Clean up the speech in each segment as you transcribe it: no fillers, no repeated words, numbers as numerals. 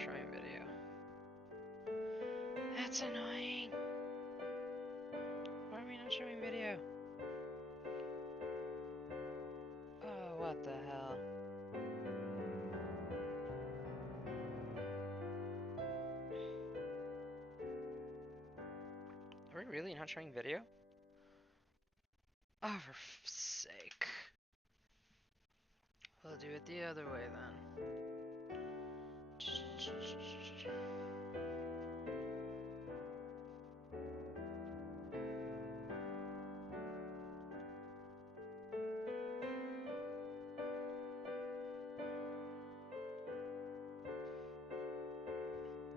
showing video. That's annoying. Why are we not showing video? Oh, what the hell? Are we really not showing video? Oh, for sake. We'll do it the other way then.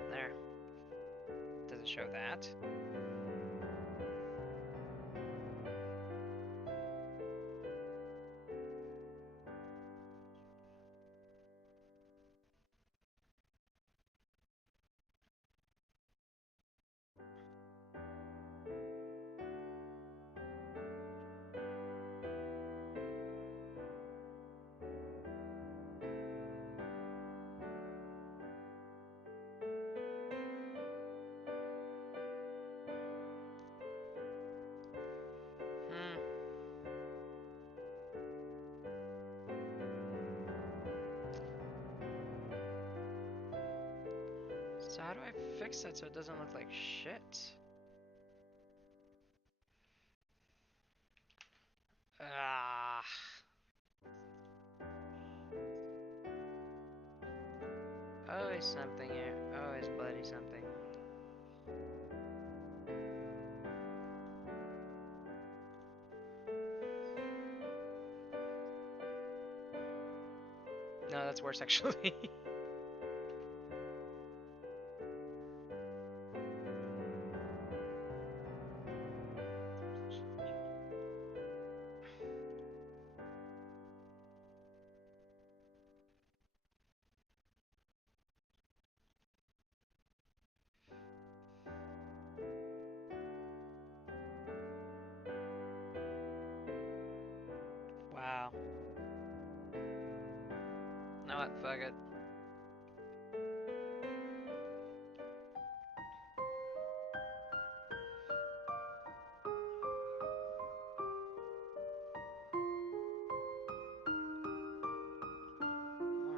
There. Does it show that? Hmm. So how do I fix that so it doesn't look like shit? Ah. Always something here. Always bloody something. No, that's worse actually. Wow. Know what? Fuck it.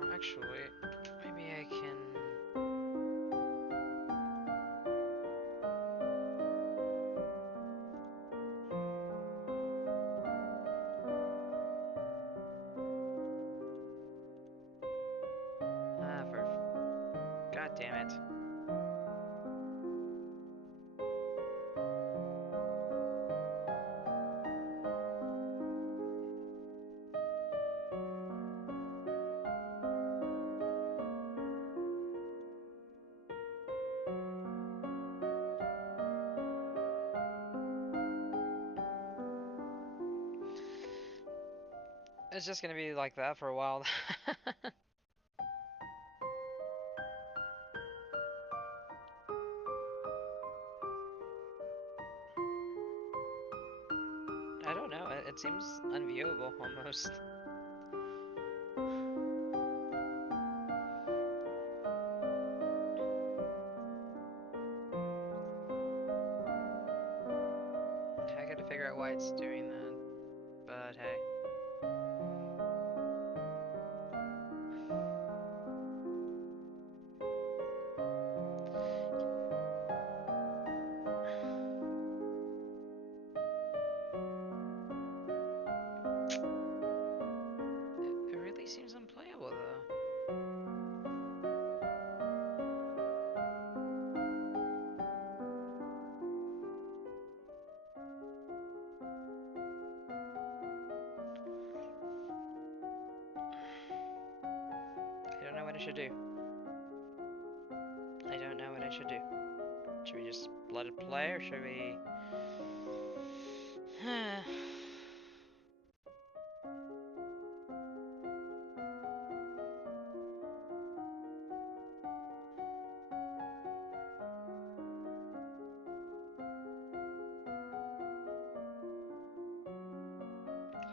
Or actually, maybe I can. Ah, for. God damn it. It's just gonna be like that for a while. I don't know. It seems unviewable almost. I gotta figure out why it's doing that. But hey. It really seems unplayable though. I don't know what I should do. I don't know what I should do. Should we just let it play or should we.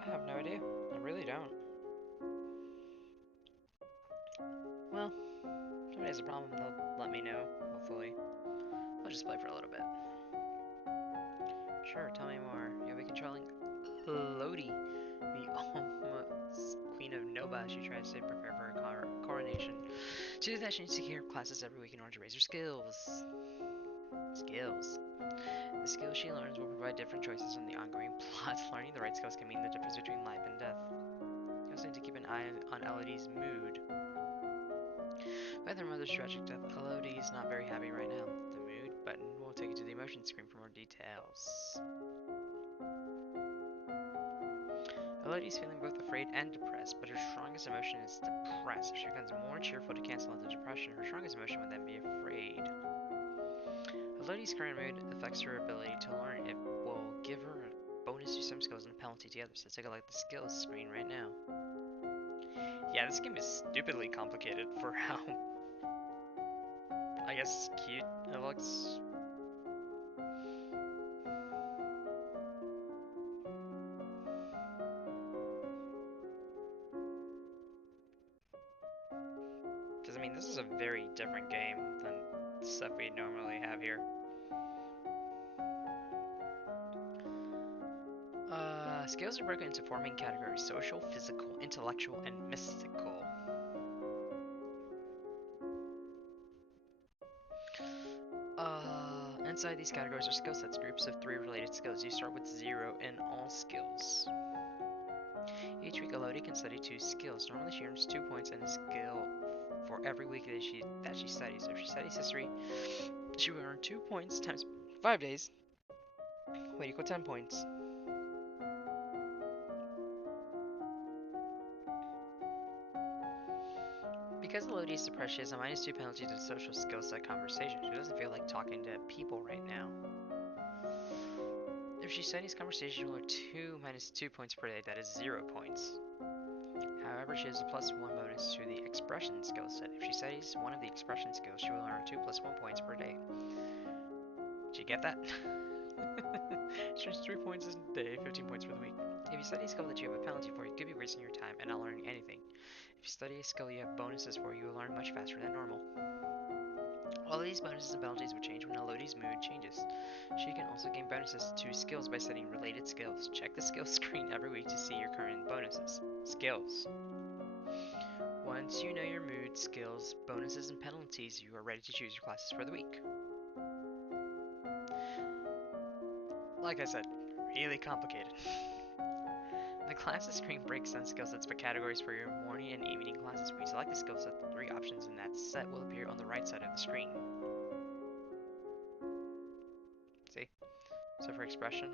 I have no idea. I really don't. Well, somebody has a problem, they'll let me know, hopefully. I'll just play for a little bit. Sure, tell me more. You'll be controlling Lodi, the almost Queen of Nova. She tries to prepare for her coronation. To do that, she needs to secure classes every week in order to raise her skills. Skills. The skills she learns will provide different choices in the ongoing plot. Learning the right skills can mean the difference between life and death. You also need to keep an eye on Elodie's mood. By their mother's tragic death, Elodie is not very happy right now. The mood button will take you to the emotion screen for more details. Elodie is feeling both afraid and depressed, but her strongest emotion is depressed. If she becomes more cheerful to cancel out the depression, her strongest emotion would then be afraid. Elodie's current mood affects her ability to learn. It will give her a bonus to some skills and a penalty to others. So take a look at the skills screen right now. Yeah, this game is stupidly complicated for how, I guess, cute it looks. Because, I mean, this is a very different game than stuff we normally have here. Skills are broken into four main categories: social, physical, intellectual, and mystical. Inside these categories are skill sets, groups of 3 related skills. You start with 0 in all skills. Each week, Elodie can study 2 skills. Normally, she earns 2 points in a skill for every week that she studies. If she studies history, she will earn 2 points times 5 days, would equal 10 points. Because Elodie is depressed, she has a -2 penalty to the social skill set conversation. She doesn't feel like talking to people right now. If she studies conversation, she will earn 2 -2 points per day, that is 0 points. However, she has a +1 bonus to the expression skill set. If she studies one of the expression skills, she will earn 2 +1 points per day. Did you get that? She earns 3 points a day, 15 points for the week. If you study a skill that you have a penalty for, you could be wasting your time and not learning anything. If you study a skill you have bonuses for, you will learn much faster than normal. All of these bonuses and penalties will change when Elodie's mood changes. She can also gain bonuses to skills by studying related skills. Check the skills screen every week to see your current bonuses. Skills. Once you know your mood, skills, bonuses, and penalties, you are ready to choose your classes for the week. Like I said, really complicated. The classes screen breaks down skill sets by categories for your morning and evening classes. When you select the skill set, the 3 options in that set will appear on the right side of the screen. See? So for expression,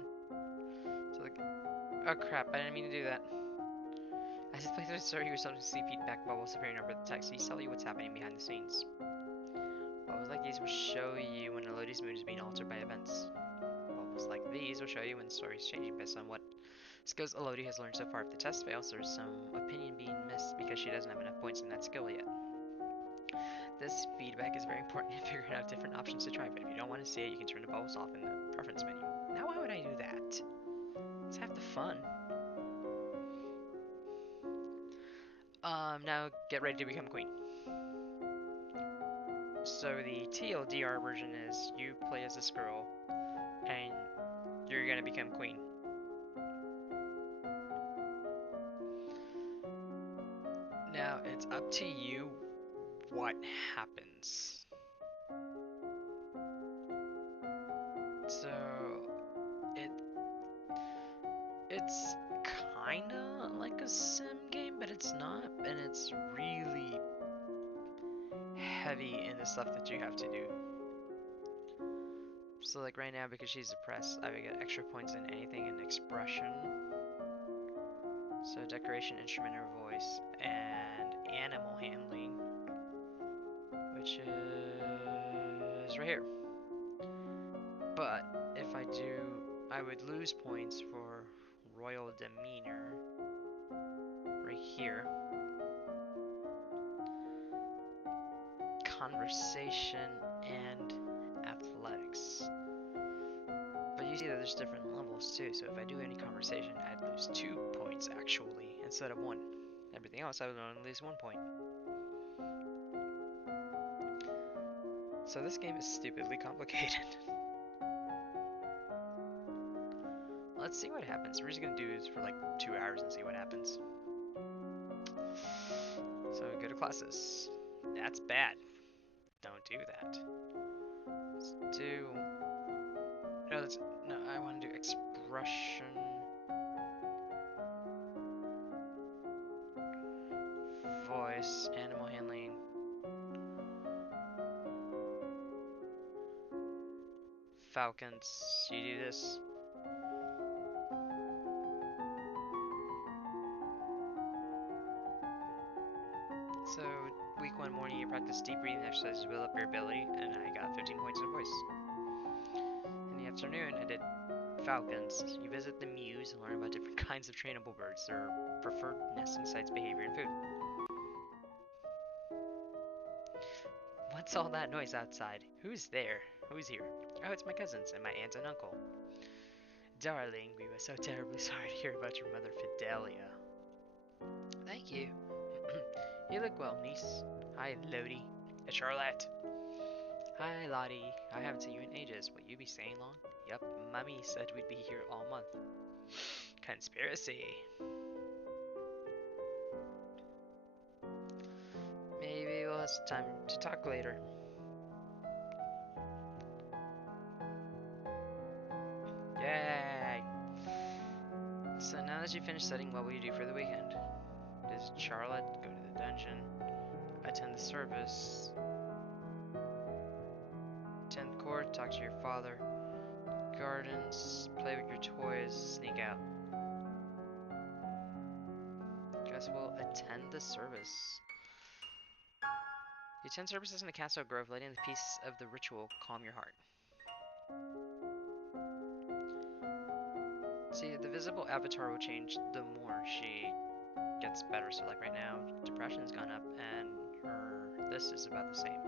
so like, oh crap, I didn't mean to do that. As this playthrough starts, you are starting to see feedback bubbles appearing over the text. These tell you what's happening behind the scenes. Bubbles like these will show you when Elodie's mood is being altered by events. Bubbles like these will show you when the story is changing based on what skills Elodie has learned so far. If the test fails, there's some opinion being missed because she doesn't have enough points in that skill yet. This feedback is very important in figuring out different options to try, but if you don't want to see it, you can turn the bubbles off in the preference menu. Now why would I do that? Let's have the fun. Now get ready to become queen. So the TLDR version is you play as this girl, and you're gonna become queen. Now it's up to you what happens. So it's kinda like a sim game, but it's not, and it's really heavy in the stuff that you have to do. So like right now, because she's depressed, I would get extra points in anything in expression. So decoration, instrument, or voice, and animal handling, which is right here. But if I do, I would lose points for royal demeanor right here. Conversation and athletics. But you see that there's different levels too, so if I do any conversation, I'd lose 2 points actually, instead of 1. Everything else, I would only lose 1 point. So this game is stupidly complicated. Let's see what happens. We're just gonna do this for like 2 hours and see what happens. So go to classes. That's bad. Don't do that. Let's do. No, let's. No, I want to do expression. Voice, animal handling. Falcons. You do this. So, week 1 morning, you practice deep breathing exercises to build up your ability, and I got 13 points in voice. In the afternoon, I did falcons. You visit the mews and learn about different kinds of trainable birds, their preferred nesting sites, behavior, and food. What's all that noise outside? Who's there? Who's here? Oh, it's my cousins and my aunt and uncle. Darling, we were so terribly sorry to hear about your mother, Fidelia. Thank you. You look well, niece. Hi, Lodi. It's Charlotte. Hi, Lottie. I haven't seen you in ages. Will you be staying long? Yep, Mummy said we'd be here all month. Conspiracy. Maybe we'll have some time to talk later. Yay! So now that you've finished studying, what will you do for the weekend? Visit Charlotte, go to the dungeon, attend the service, attend court, talk to your father, gardens, play with your toys, sneak out. Guess we'll attend the service. You attend services in the Castle Grove, letting the peace of the ritual calm your heart. See, the visible avatar will change the more she gets better. So like right now, depression's gone up and this is about the same.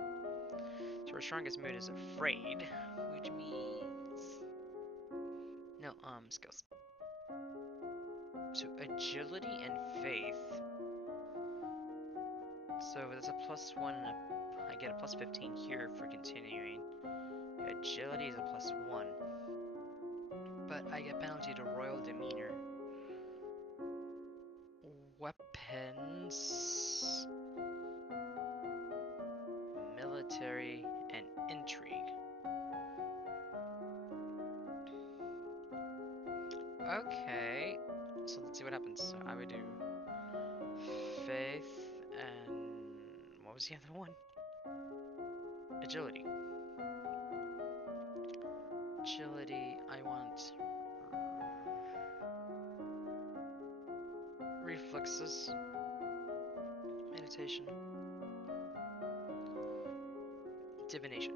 So her strongest mood is afraid, which means no skills. So agility and faith. So that's a +1 and I get a +15 here for continuing. Agility is a +1. But I get penalty to royal demeanor. Weapons, military, and intrigue. Okay, so let's see what happens. So I would do faith and what was the other one? Agility. Agility, I want reflexes, meditation, divination.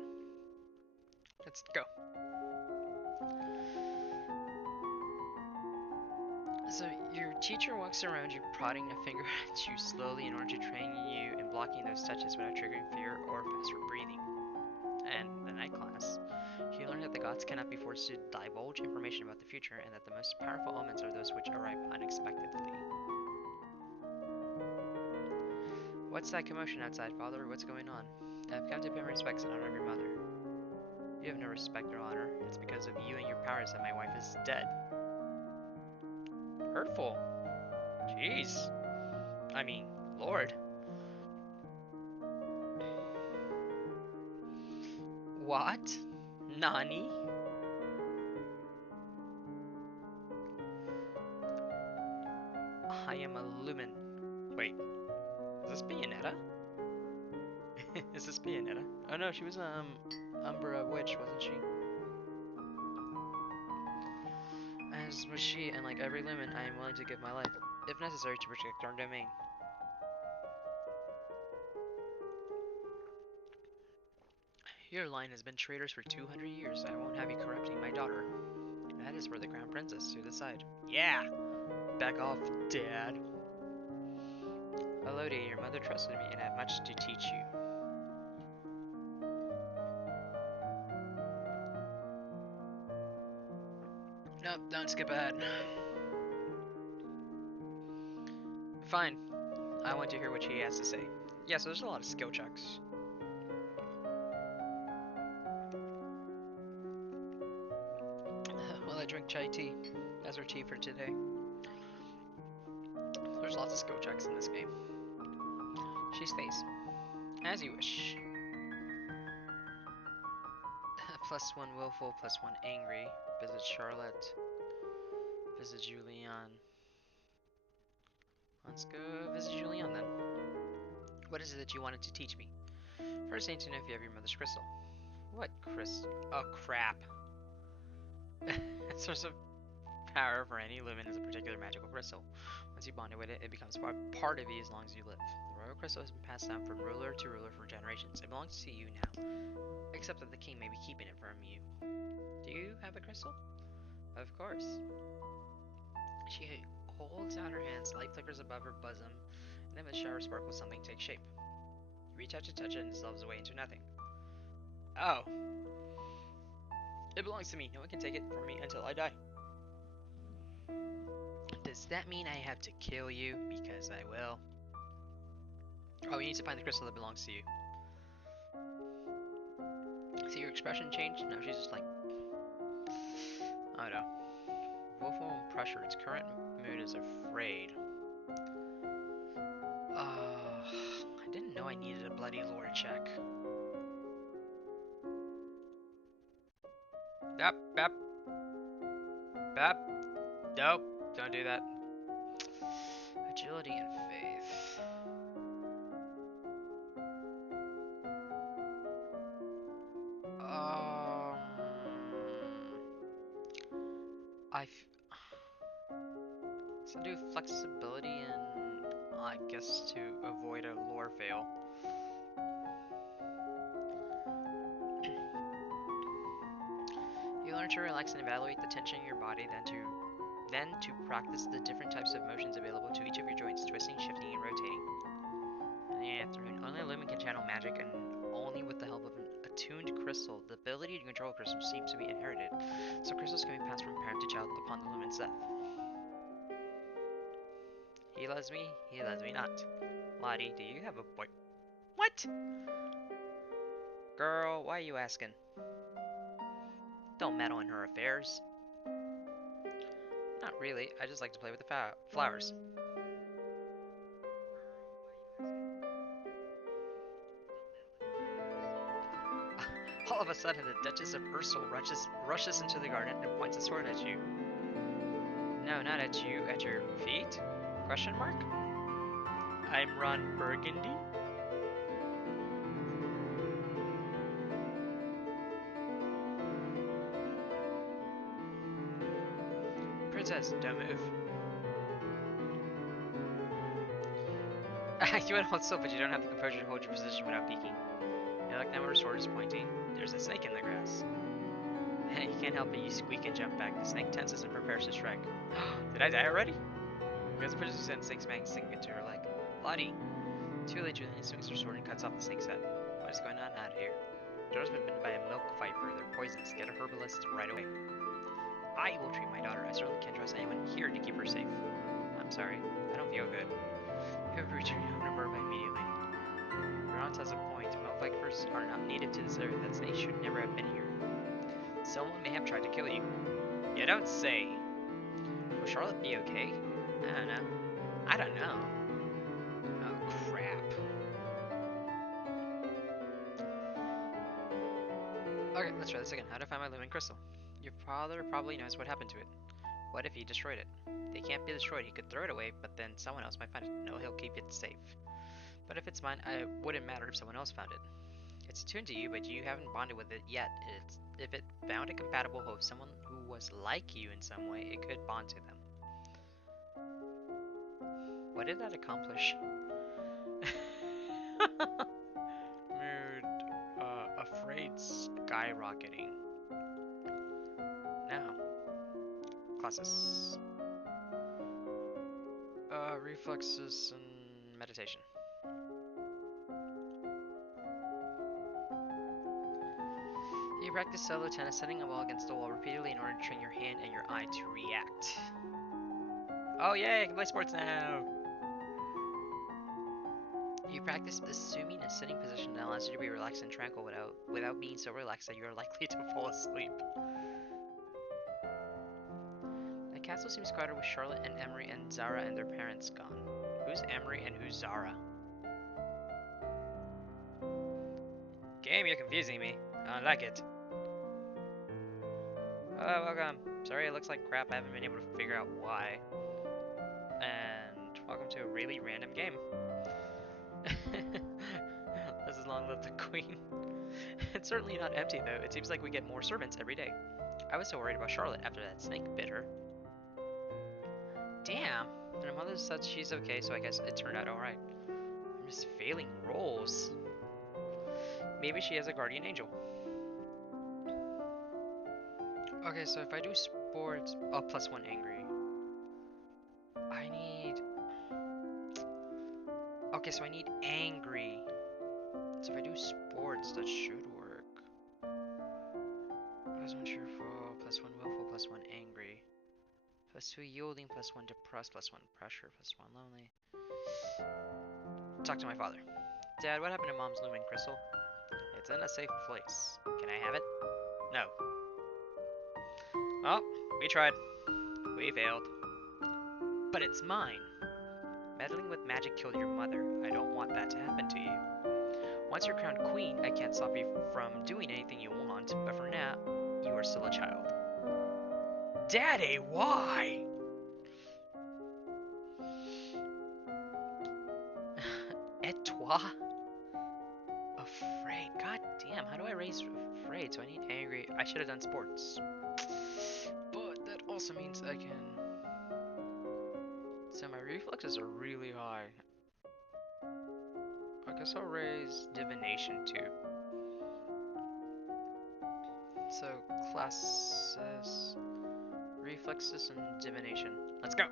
Let's go. So your teacher walks around you, prodding a finger at you slowly in order to train you in blocking those touches without triggering fear or faster breathing. And the night class, you learn that the gods cannot be forced to divulge information about the future, and that the most powerful omens are those which arrive unexpectedly. What's that commotion outside, Father? What's going on? I've come to pay my respects in honor of your mother. You have no respect or honor. It's because of you and your powers that my wife is dead. Hurtful. Jeez. I mean, Lord. What? Nani? I am a lumen. Wait, is this Bayonetta? Is this Bayonetta? Oh no, she was Umbra Witch, wasn't she? As was she, and like every lumen, I am willing to give my life, if necessary, to protect our domain. Your line has been traitors for 200 years. I won't have you corrupting my daughter. That is for the crown princess to decide. Yeah! Back off, Dad. Hello, dear. Your mother trusted me and I have much to teach you. Nope, don't skip ahead. Fine. I want to hear what she has to say. Yeah, so there's a lot of skill checks. chai tea as our tea for today. There's lots of skill checks in this game. She stays. As you wish. +1 willful, +1 angry. Visit Charlotte. Visit Julian. Let's go visit Julian then. What is it that you wanted to teach me? First, I need to know if you have your mother's crystal. What crystal? Oh, crap. Source of power for any lumen is a particular magical crystal. Once you bond it with it, it becomes part of you as long as you live. The royal crystal has been passed down from ruler to ruler for generations. It belongs to you now, except that the king may be keeping it from you. Do you have a crystal? Of course. She holds out her hands, light flickers above her bosom, and then with a shower of sparkles, something takes shape. You reach out to touch it and it dissolves away into nothing. Oh. It belongs to me. No one can take it from me until I die. Does that mean I have to kill you? Because I will. Oh, we need to find the crystal that belongs to you. See your expression change? No, she's just like... I don't know. Willful and pressure. Its current mood is afraid. I didn't know I needed a bloody lore check. Yep, yep. Yep. Nope, don't do that. Agility and faith. So do flexibility and I guess to avoid a lore fail. You learn to relax and evaluate the tension in your body, then to practice the different types of motions available to each of your joints, twisting, shifting, and rotating. In the afternoon, only a lumen can channel magic, and only with the help of an attuned crystal. The ability to control a crystal seems to be inherited, so crystals can be passed from parent to child upon the lumen's death. He loves me not. Lottie, do you have a boy? What? Girl, why are you asking? Don't meddle in her affairs. Not really, I just like to play with the flowers. All of a sudden, the Duchess of Ursul rushes into the garden and points a sword at you. No, not at you. At your feet? Question mark? I'm Ron Burgundy? Princess, don't move. You want to hold still, but you don't have the composure to hold your position without peeking. You look now where her sword is pointing. There's a snake in the grass. You can't help it, you squeak and jump back. The snake tenses and prepares to strike. Did I die already? Because pushes his head and snake's fang sink into her leg. Lottie! Too late, Julian swings her sword and cuts off the snake's head. What is going on out here? Daughter's been bitten by a milk viper. They're poisonous. Get a herbalist right away. I will treat my daughter. I certainly can't trust anyone here to keep her safe. I'm sorry. I don't feel good. You have returned home to Burma immediately. Your aunt has a point. Milk vipers are not native to this area. That snake should never have been here. Someone may have tried to kill you. You don't say. Will Charlotte be okay? I don't know. I don't know. Oh, crap. Okay, let's try this again. How to find my lumen crystal. Your father probably knows what happened to it. What if he destroyed it? They can't be destroyed. He could throw it away, but then someone else might find it. No, he'll keep it safe. But if it's mine, it wouldn't matter if someone else found it. It's attuned to you, but you haven't bonded with it yet. If it found a compatible host, someone who was like you in some way, it could bond to them. What did that accomplish? Mood, afraid skyrocketing. Now, classes. Reflexes and meditation. You practice solo tennis, setting a ball against the wall repeatedly in order to train your hand and your eye to react. Oh yay, I can play sports now! You practice assuming a sitting position that allows you to be relaxed and tranquil without being so relaxed that you are likely to fall asleep. castle seems crowded with Charlotte and Emery and Zara and their parents gone. Who's Emery and who's Zara? Game, you're confusing me. I don't like it. Oh, welcome. Sorry it looks like crap, I haven't been able to figure out why. And welcome to a really random game. This is long live the queen. It's certainly not empty though, it seems like we get more servants every day. I was so worried about Charlotte after that snake bit her. Damn, and her mother said she's okay, so I guess it turned out alright. I'm just failing rolls. Maybe she has a guardian angel. Okay, so if I do sports, oh, +1 angry. I need, okay, so I need angry. So if I do sports, that should work. +1 cheerful, +1 willful, +1 angry. +2 yielding, +1 depressed, +1 pressure, +1 lonely. Talk to my father. Dad, what happened to Mom's lumen crystal? It's in a safe place. Can I have it? No. Oh, we tried. We failed. But it's mine. Meddling with magic killed your mother. I don't want that to happen to you. Once you're crowned queen, I can't stop you from doing anything you want, but for now, you are still a child. Daddy, why? Et toi? Afraid. God damn, how do I raise afraid? So I need angry. I should have done sports. But that also means I can... So my reflexes are really high. I guess I'll raise divination too. So classes, reflexes, and divination. Let's go!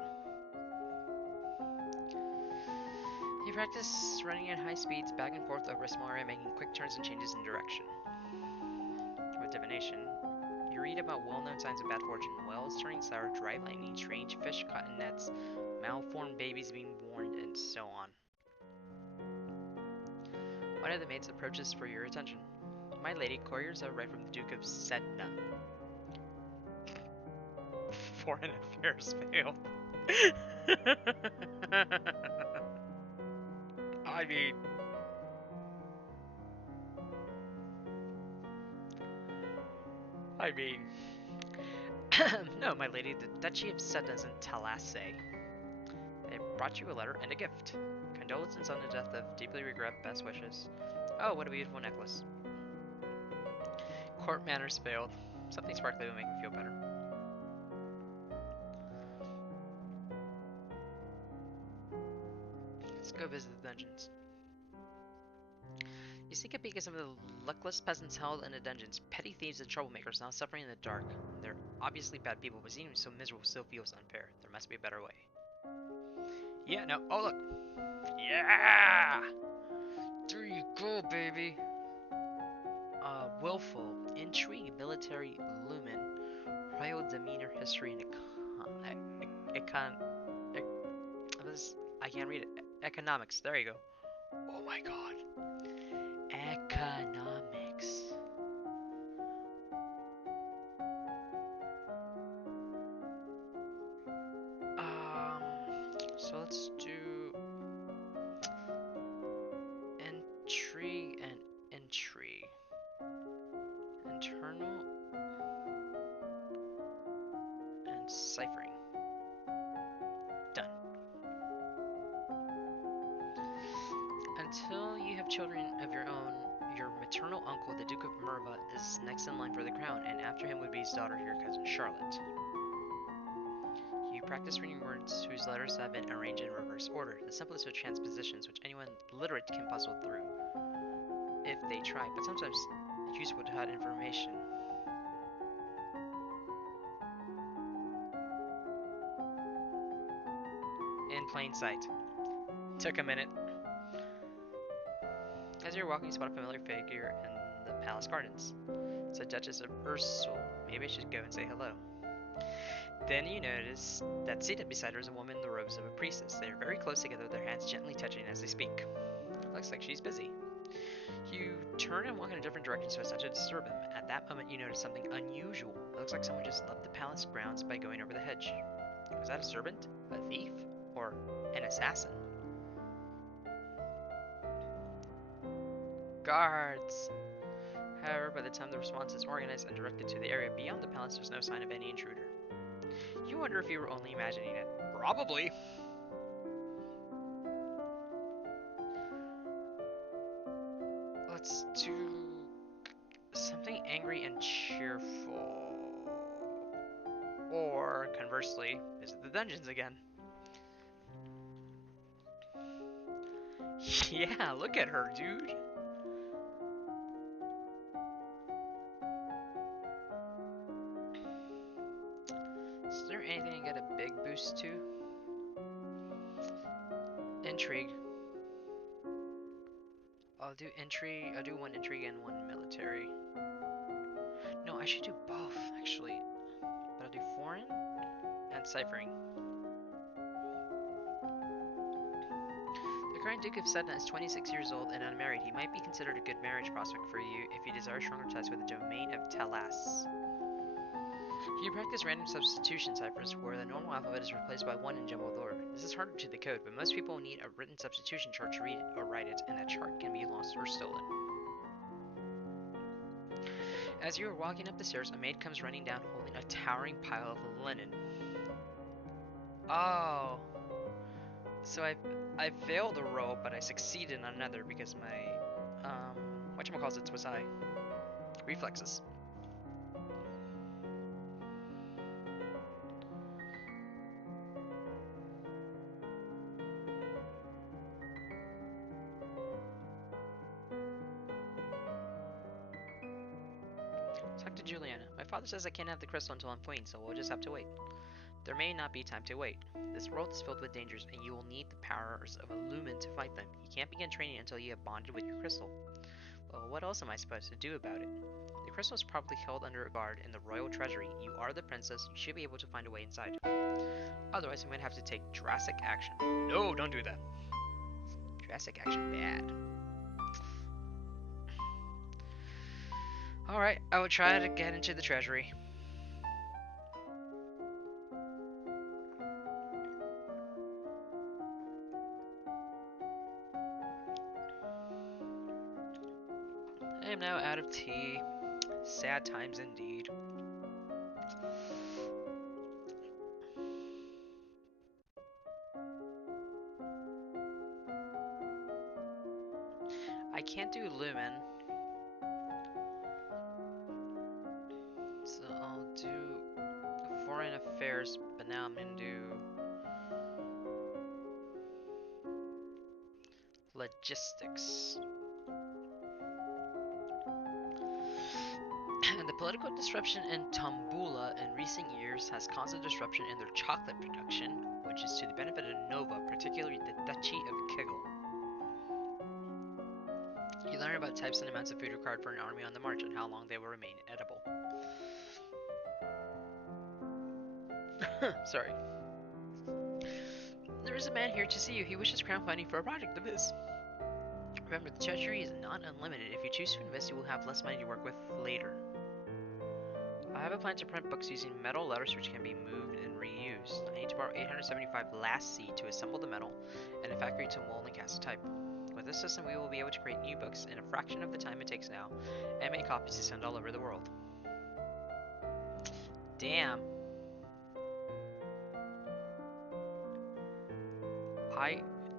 You practice running at high speeds back and forth over a small area, making quick turns and changes in direction. With divination, you read about well-known signs of bad fortune, wells turning sour, dry lightning, strange fish caught in nets, malformed babies being born, and so on. One of the maids approaches for your attention. My lady, couriers arrive from the Duke of Sedna. Foreign affairs failed. I mean... I mean... No, my lady, the Duchy of Sedna is in Talasse. They brought you a letter and a gift. Condolences on the death of deeply regret, best wishes. Oh, what a beautiful necklace. Court manners failed. Something sparkly will make me feel better. Let's go visit the dungeons. You sneak a peek at some of the luckless peasants held in the dungeons. Petty thieves and troublemakers now suffering in the dark. They're obviously bad people, but seeming so miserable still feels unfair. There must be a better way. Yeah, no. Oh, look. Yeah! There you go, baby. Willful, intrigue, military, lumen, royal demeanor, history, and I can't read it. Economics. There you go. Oh my god. Economics. So let's do intrigue and intrigue. Internal and ciphering. Done. Until you have children of your own, your maternal uncle, the Duke of Merva, is next in line for the crown, and after him would be his daughter, your cousin Charlotte. You practice reading words whose letters have been arranged in reverse order, the simplest of transpositions which anyone literate can puzzle through, if they try, but sometimes useful to hide information. In plain sight. Took a minute. As you're walking, you spot a familiar figure in the palace gardens. It's the Duchess of Ursul. Maybe I should go and say hello. Then you notice that seated beside her is a woman in the robes of a priestess. They are very close together, their hands gently touching as they speak. Looks like she's busy. You turn and walk in a different direction so as not to disturb him. At that moment, you notice something unusual. It looks like someone just left the palace grounds by going over the hedge. Was that a servant? A thief? Or an assassin? Guards! However, by the time the response is organized and directed to the area beyond the palace, there's no sign of any intruder. You wonder if you were only imagining it. Probably! Let's do something angry and cheerful. Or, conversely, visit the dungeons again. Yeah, look at her, dude! Is there anything I get a big boost to? Intrigue. I'll do intrigue. I'll do one intrigue and one military. No, I should do both, actually. But I'll do foreign and ciphering. The current Duke of Sedna is 26 years old and unmarried. He might be considered a good marriage prospect for you if you desire stronger ties with the domain of Talas. You practice random substitution ciphers where the normal alphabet is replaced by one in jumbled order. This is harder to decode, but most people need a written substitution chart to read it or write it, and that chart can be lost or stolen. As you are walking up the stairs, a maid comes running down holding a towering pile of linen. Oh, so I failed a roll, but I succeeded in another because my whatchamacallits was high. Reflexes. Talk to Juliana. My father says I can't have the crystal until I'm queen, so we'll just have to wait. There may not be time to wait. This world is filled with dangers, and you will need the powers of a lumen to fight them. You can't begin training until you have bonded with your crystal. Well, what else am I supposed to do about it? The crystal is probably held under a guard in the royal treasury. You are the princess. You should be able to find a way inside. Otherwise, I'm going to have to take drastic action. No, don't do that. Drastic action, bad. Alright, I will try to get into the treasury. I am now out of tea. Sad times indeed. I can't do Lumen, so I'll do Foreign Affairs, but now I'm gonna do Logistics. The political disruption in Tambula in recent years has caused a disruption in their chocolate production, which is to the benefit of Nova, particularly the Duchy of Kigel. You learn about types and amounts of food required for an army on the march and how long they will remain edible. Sorry. There is a man here to see you. He wishes crown funding for a project of his. Remember, the treasury is not unlimited. If you choose to invest, you will have less money to work with later. I have a plan to print books using metal letters which can be moved and reused. I need to borrow 875 glass seed to assemble the metal and a factory to mold and cast a type. With this system, we will be able to create new books in a fraction of the time it takes now and make copies to send all over the world. Damn.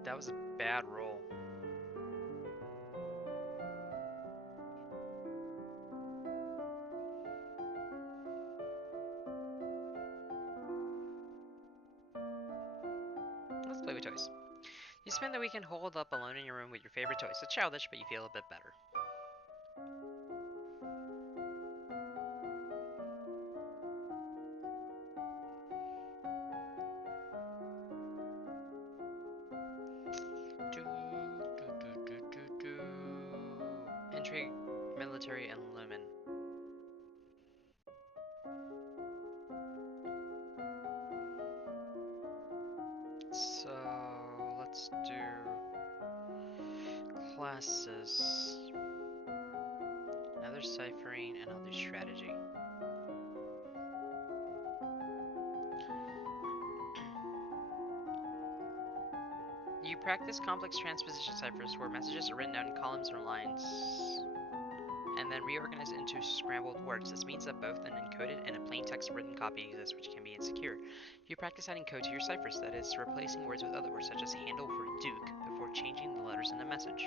That was a bad roll. Let's play with toys. You spend the weekend holed up alone in your room with your favorite toys. It's childish, but you feel a bit better. Intrigue, military, and lumen. So let's do classes. Another ciphering, and I'll do strategy. You practice complex transposition ciphers where messages are written down in columns or lines and then reorganized into scrambled words. This means that both an encoded and a plain text written copy exists, which can be insecure. You practice adding code to your ciphers, that is, replacing words with other words, such as handle for Duke, before changing the letters in a message.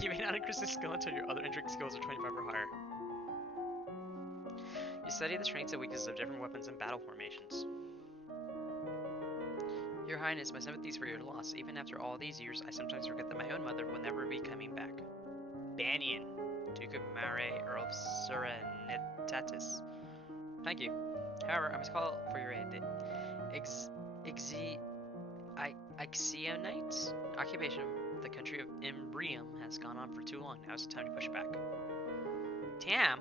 You may not increase this skill until your other intricate skills are 25 or higher. You study the strengths and weaknesses of different weapons and battle formations. Your Highness, my sympathies for your loss. Even after all these years, I sometimes forget that my own mother will never be coming back. Banyan, Duke of Mare, Earl of Serenitatis. Thank you. However, I must call for your aid. The Ixionite occupation of the country of Imbrium has gone on for too long. Now is the time to push back. Damn!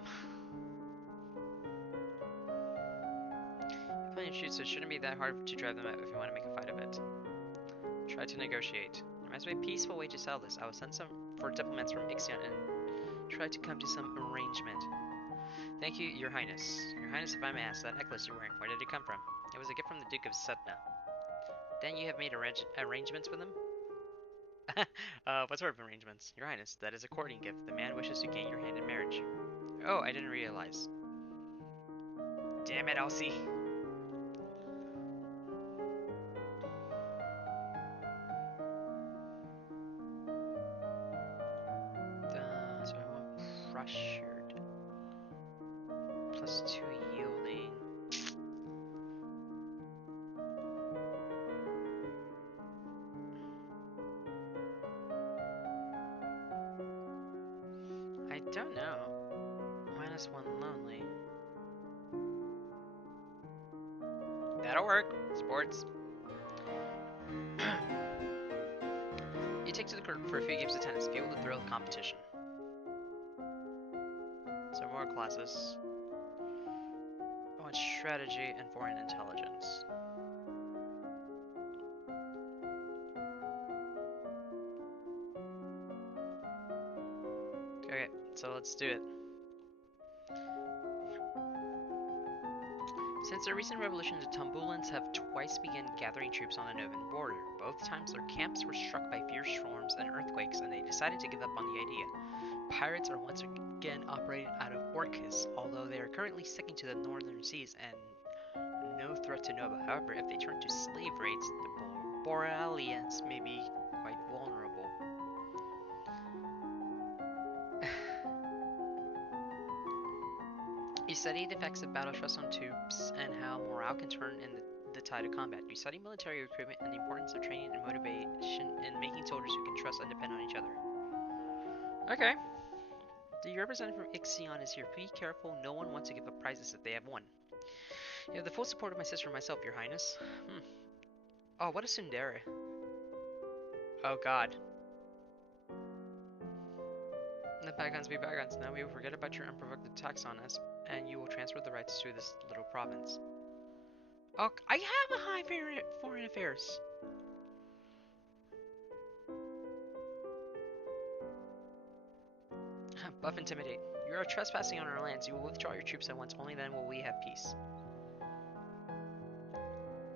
Plenty of shoots, so it shouldn't be that hard to drive them out if you want to make a fight of it. Try to negotiate. There must be a peaceful way to settle this. I will send some for diplomats from Ixion and try to come to some arrangement. Thank you, Your Highness. Your Highness, if I may ask, that necklace you're wearing, where did it come from? It was a gift from the Duke of Sedna. Then you have made arrangements with him? What sort of arrangements? Your Highness, that is a courting gift. The man wishes to gain your hand in marriage. Oh, I didn't realize. Damn it, Elsie. So I want pressured. Plus 2 yielding. I don't know. -1 lonely. That'll work. Sports. You take to the court for a few games of tennis. Feel the thrill of competition. So more classes. I want strategy and foreign intelligence. Okay, so let's do it. Since the recent revolution, the Tumbulans have twice begun gathering troops on the Novan border. Both times their camps were struck by fierce storms and earthquakes, and they decided to give up on the idea. Pirates are once again operating out of Orcus, although they are currently sticking to the northern seas and no threat to Nova. However, if they turn to slave raids, the Borealians may be quite vulnerable. You study the effects of battle stress on troops and how morale can turn in the tide of combat. You study military recruitment and the importance of training and motivation and making soldiers who can trust and depend on each other. Okay. The representative from Ixion is here. Be careful, no one wants to give up prizes if they have won. You have the full support of my sister and myself, Your Highness. Oh, what a tsundere. Oh god. Let bygones be bygones. Now we will forget about your unprovoked attacks on us, and you will transfer the rights to this little province. Oh, I have a high foreign affairs. Buff intimidate. You are trespassing on our lands. You will withdraw your troops at once. Only then will we have peace.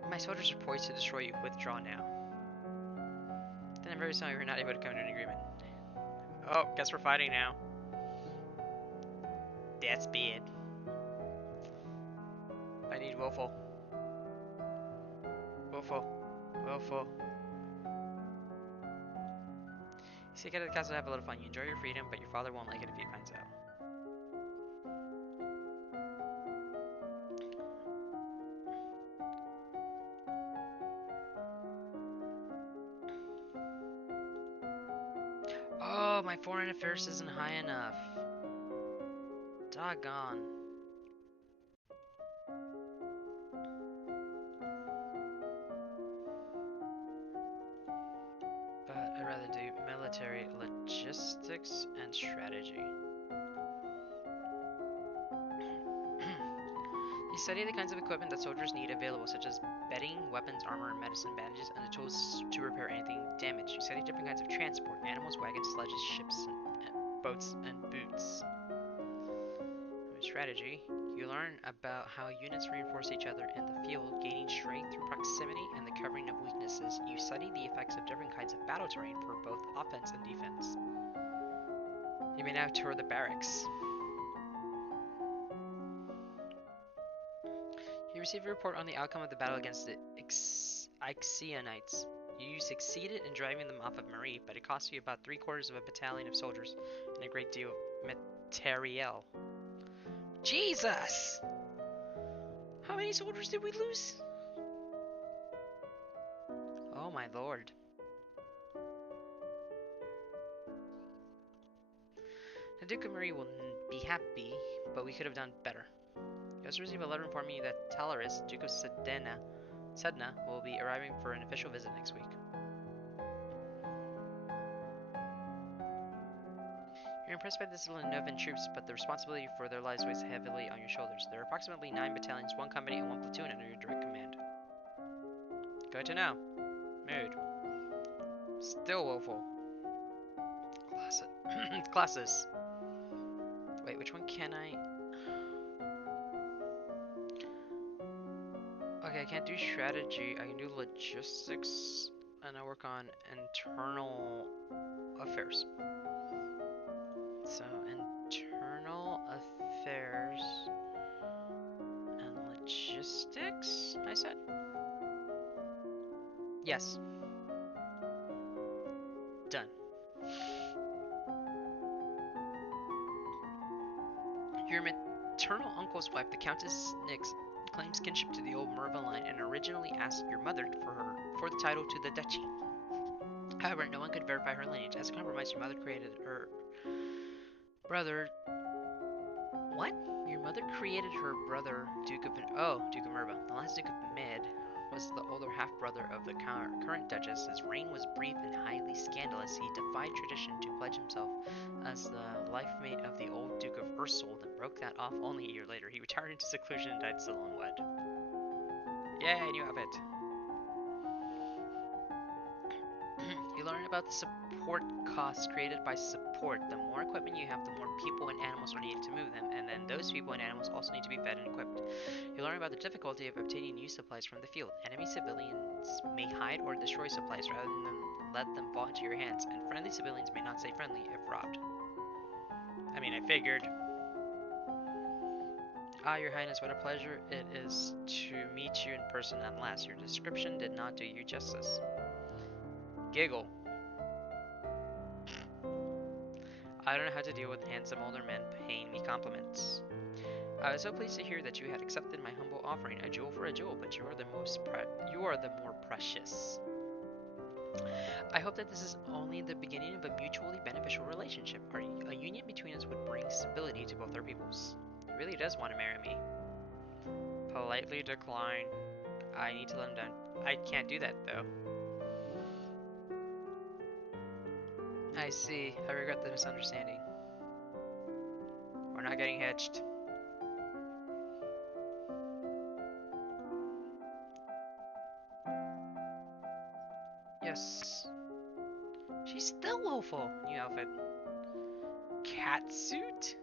My soldiers are poised to destroy you. Withdraw now. Then I'm very sorry we're not able to come to an agreement. Oh, guess we're fighting now. That's bad. I need willful. Willful. Willful. Sneak out of the castle to have a little fun. You enjoy your freedom, but your father won't like it if he finds out. Oh, my foreign affairs isn't high enough. Doggone. But I'd rather do military logistics and strategy. You study the kinds of equipment that soldiers need available, such as bedding, weapons, armor, medicine, bandages, and the tools to repair anything damaged. You study different kinds of transport, animals, wagons, sledges, ships, and boats, and boots. strategy. You learn about how units reinforce each other in the field, gaining strength through proximity and the covering of weaknesses. You study the effects of different kinds of battle terrain for both offense and defense. You may now tour the barracks. You receive a report on the outcome of the battle against the Ixionites. You succeeded in driving them off of Marie, but it cost you about 3/4 of a battalion of soldiers and a great deal of materiel. Jesus! How many soldiers did we lose? Oh my lord. The Duke of Marie will be happy, but we could have done better. You also receive a letter informing you that Talaris, Duke of Sedna, will be arriving for an official visit next week. You're impressed by the Lenovan troops, but the responsibility for their lives weighs heavily on your shoulders. There are approximately 9 battalions, 1 company, and 1 platoon under your direct command. Good to know. Mood. Still woeful. Classes. Wait, which one can I... Okay, I can't do strategy. I can do logistics, and I work on internal affairs. So, internal affairs and logistics, I said? Yes. Done. Your maternal uncle's wife, the Countess Nyx, claims kinship to the old Merva line and originally asked your mother for the title to the duchy. However, no one could verify her lineage. As a compromise, your mother created her brother... What? Your mother created her brother, Duke of Merva. The last Duke of Mid was the older half-brother of the current Duchess. His reign was brief and highly scandalous. He defied tradition to pledge himself as the life mate of the old Duke of Ursul, and broke that off only a year later. He retired into seclusion and died still unwed. Yay, new outfit. You learn about the support costs created by support. The more equipment you have, the more people and animals are needed to move them, and then those people and animals also need to be fed and equipped. You learn about the difficulty of obtaining new supplies from the field. Enemy civilians may hide or destroy supplies rather than let them fall into your hands, and friendly civilians may not stay friendly if robbed. I mean, I figured. Ah, Your Highness, what a pleasure it is to meet you in person at last. Your description did not do you justice. Giggle. I don't know how to deal with handsome older men paying me compliments. I was so pleased to hear that you had accepted my humble offering, a jewel for a jewel, but you are the more precious. I hope that this is only the beginning of a mutually beneficial relationship. A union between us would bring stability to both our peoples. He really does want to marry me. Politely decline. I need to let him down. I can't do that though. I see. I regret the misunderstanding. We're not getting hitched. Yes. She's still woeful. New outfit. Cat suit?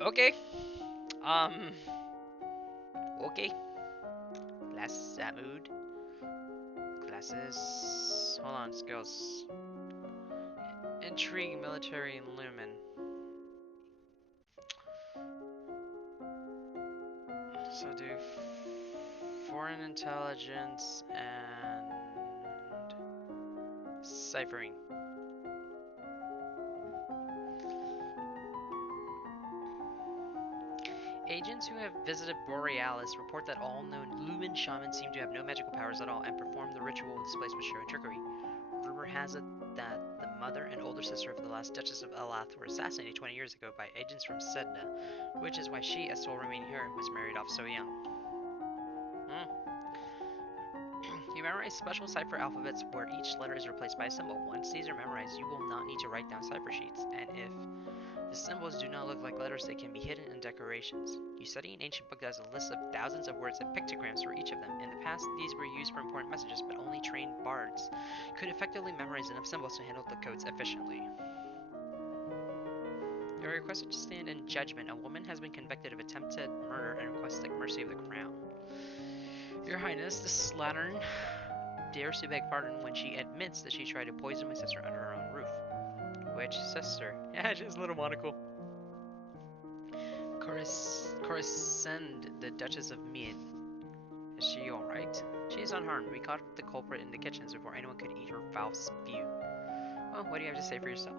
Okay. Um. Okay. Class mood. Classes. Hold on. Skills. Intrigue, military, and lumen. So do foreign intelligence and ciphering. Agents who have visited Borealis report that all known Lumen shamans seem to have no magical powers at all and perform the ritual displays with show and trickery. Rumor has it that the mother and older sister of the last Duchess of Elath were assassinated 20 years ago by agents from Sedna, which is why she, as sole remaining heir, was married off so young. You memorize special cipher alphabets where each letter is replaced by a symbol. Once these are memorized, you will not need to write down cipher sheets, and if The symbols do not look like letters, they can be hidden in decorations. You study an ancient book that has a list of thousands of words and pictograms for each of them. In the past, these were used for important messages, but only trained bards could effectively memorize enough symbols to handle the codes efficiently. You are requested to stand in judgment. A woman has been convicted of attempted murder and requesting mercy of the crown. Your Highness, the slattern dares to beg pardon when she admits that she tried to poison my sister under her own roof. Which sister? Yeah, she has a little monocle. Coruscant, the Duchess of Mead. Is she alright? She is unharmed. We caught the culprit in the kitchens before anyone could eat her foul spew. Well, what do you have to say for yourself?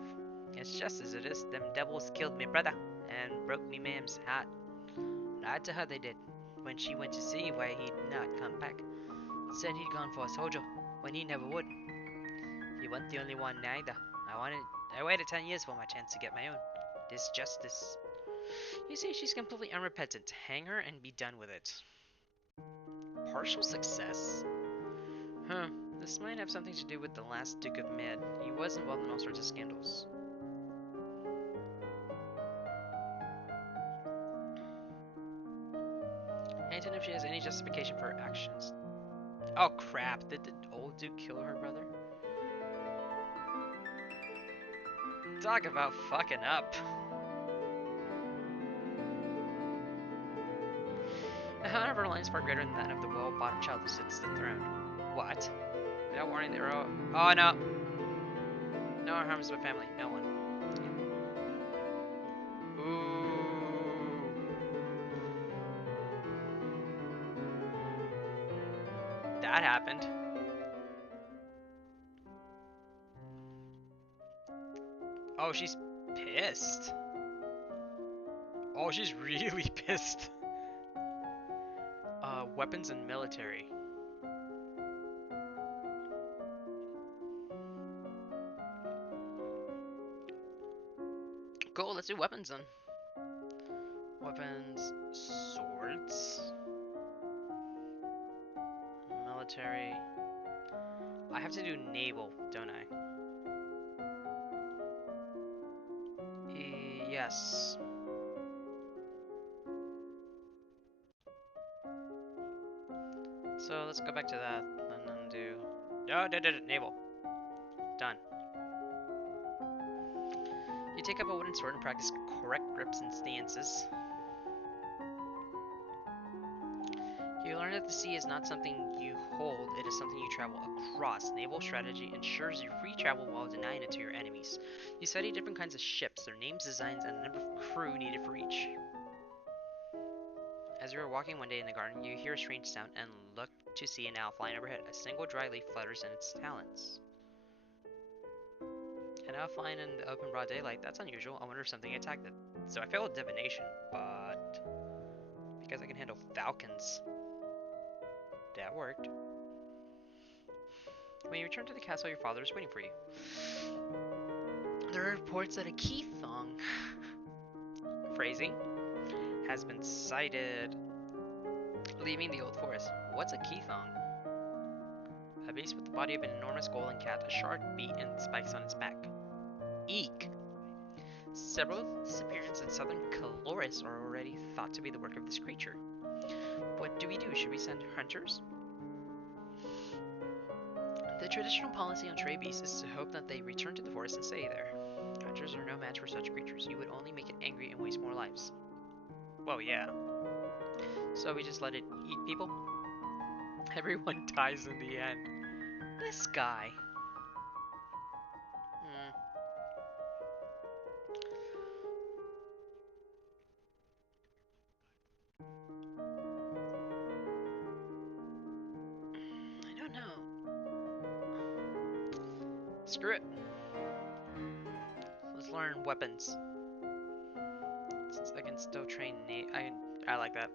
It's just as it is. Them devils killed me brother and broke me mam's hat. Lied to her they did. When she went to see why he'd not come back, said he'd gone for a soldier, when he never would. He wasn't the only one neither. I waited 10 years for my chance to get my own. This justice. You see, she's completely unrepentant. Hang her and be done with it. Partial success? Huh. This might have something to do with the last Duke of Med. He was involved in all sorts of scandals. I don't know if she has any justification for her actions. Oh crap, did the old Duke kill her brother? Talk about fucking up. The honor of her line is far greater than that of the well-bottomed child who sits the throne. What? Without warning, they were all... Oh no! No one harms my family. No one. Ooh. That happened. Oh, she's pissed. Oh, she's really pissed. Weapons and military. Cool, let's do weapons then. Weapons, swords, military. I have to do naval, don't I? Yes. So let's go back to that and then do... No, naval. Done. You take up a wooden sword and practice correct grips and stances. You learn that the sea is not something you hold, it is something you travel across. Naval strategy ensures you free travel while denying it to your enemies. You study different kinds of ships, their names, designs, and the number of crew needed for each. As you are walking one day in the garden, you hear a strange sound and look to see an owl flying overhead. A single dry leaf flutters in its talons. An owl flying in the open broad daylight, that's unusual. I wonder if something attacked it. So I failed divination, but because I can handle falcons, that worked. When you return to the castle, your father is waiting for you. There are reports that a key thong phrasing has been sighted leaving the old forest. What's a key thong? A beast with the body of an enormous golden cat, a sharp beak, and spikes on its back. Eek! Several disappearances in southern Caloris are already thought to be the work of this creature. What do we do? Should we send hunters? The traditional policy on stray beasts is to hope that they return to the forest and stay there. Hunters are no match for such creatures. You would only make it angry and waste more lives. Well, yeah. So we just let it eat people? Everyone dies in the end. This guy. I don't know. Screw it. Let's learn weapons. Since I can still train I like that.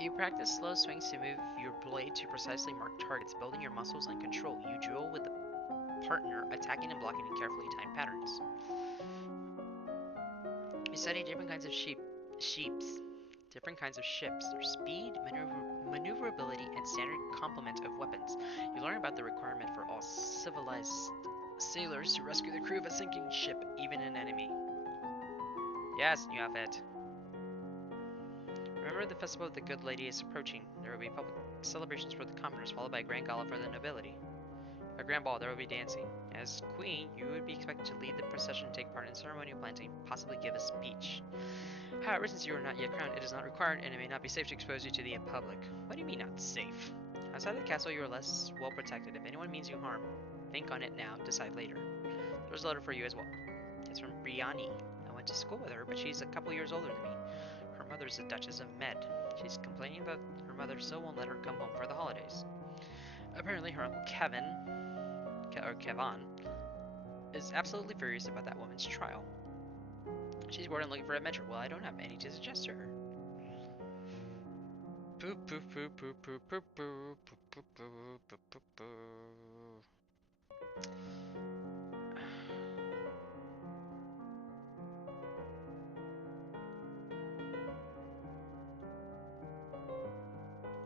You practice slow swings to move your blade to precisely mark targets, building your muscles and control. You duel with a partner, attacking and blocking in carefully timed patterns. You study different kinds of sheeps, different kinds of ships, their speed, maneuverability, and standard complement of weapons. You learn about the requirement for all civilized sailors to rescue the crew of a sinking ship, even an enemy. Yes, new outfit. Remember, the festival of the Good Lady is approaching. There will be public celebrations for the commoners, followed by a grand gala for the nobility. A grand ball, there will be dancing. As queen, you would be expected to lead the procession, take part in ceremonial planting, possibly give a speech. However, since you are not yet crowned, it is not required, and it may not be safe to expose you to the public. What do you mean not safe? Outside of the castle, you are less well protected. If anyone means you harm, think on it now, decide later. There's a letter for you as well. It's from Briani. I went to school with her, but she's a couple years older than me. Her mother is the Duchess of Med. She's complaining that her mother still won't let her come home for the holidays. Apparently, her uncle Kevin, or Kevan, is absolutely furious about that woman's trial. She's bored and looking for adventure. Well, I don't have any to suggest to her. Poo poo poo poo poo poo poo poo poo poo poo poo poo.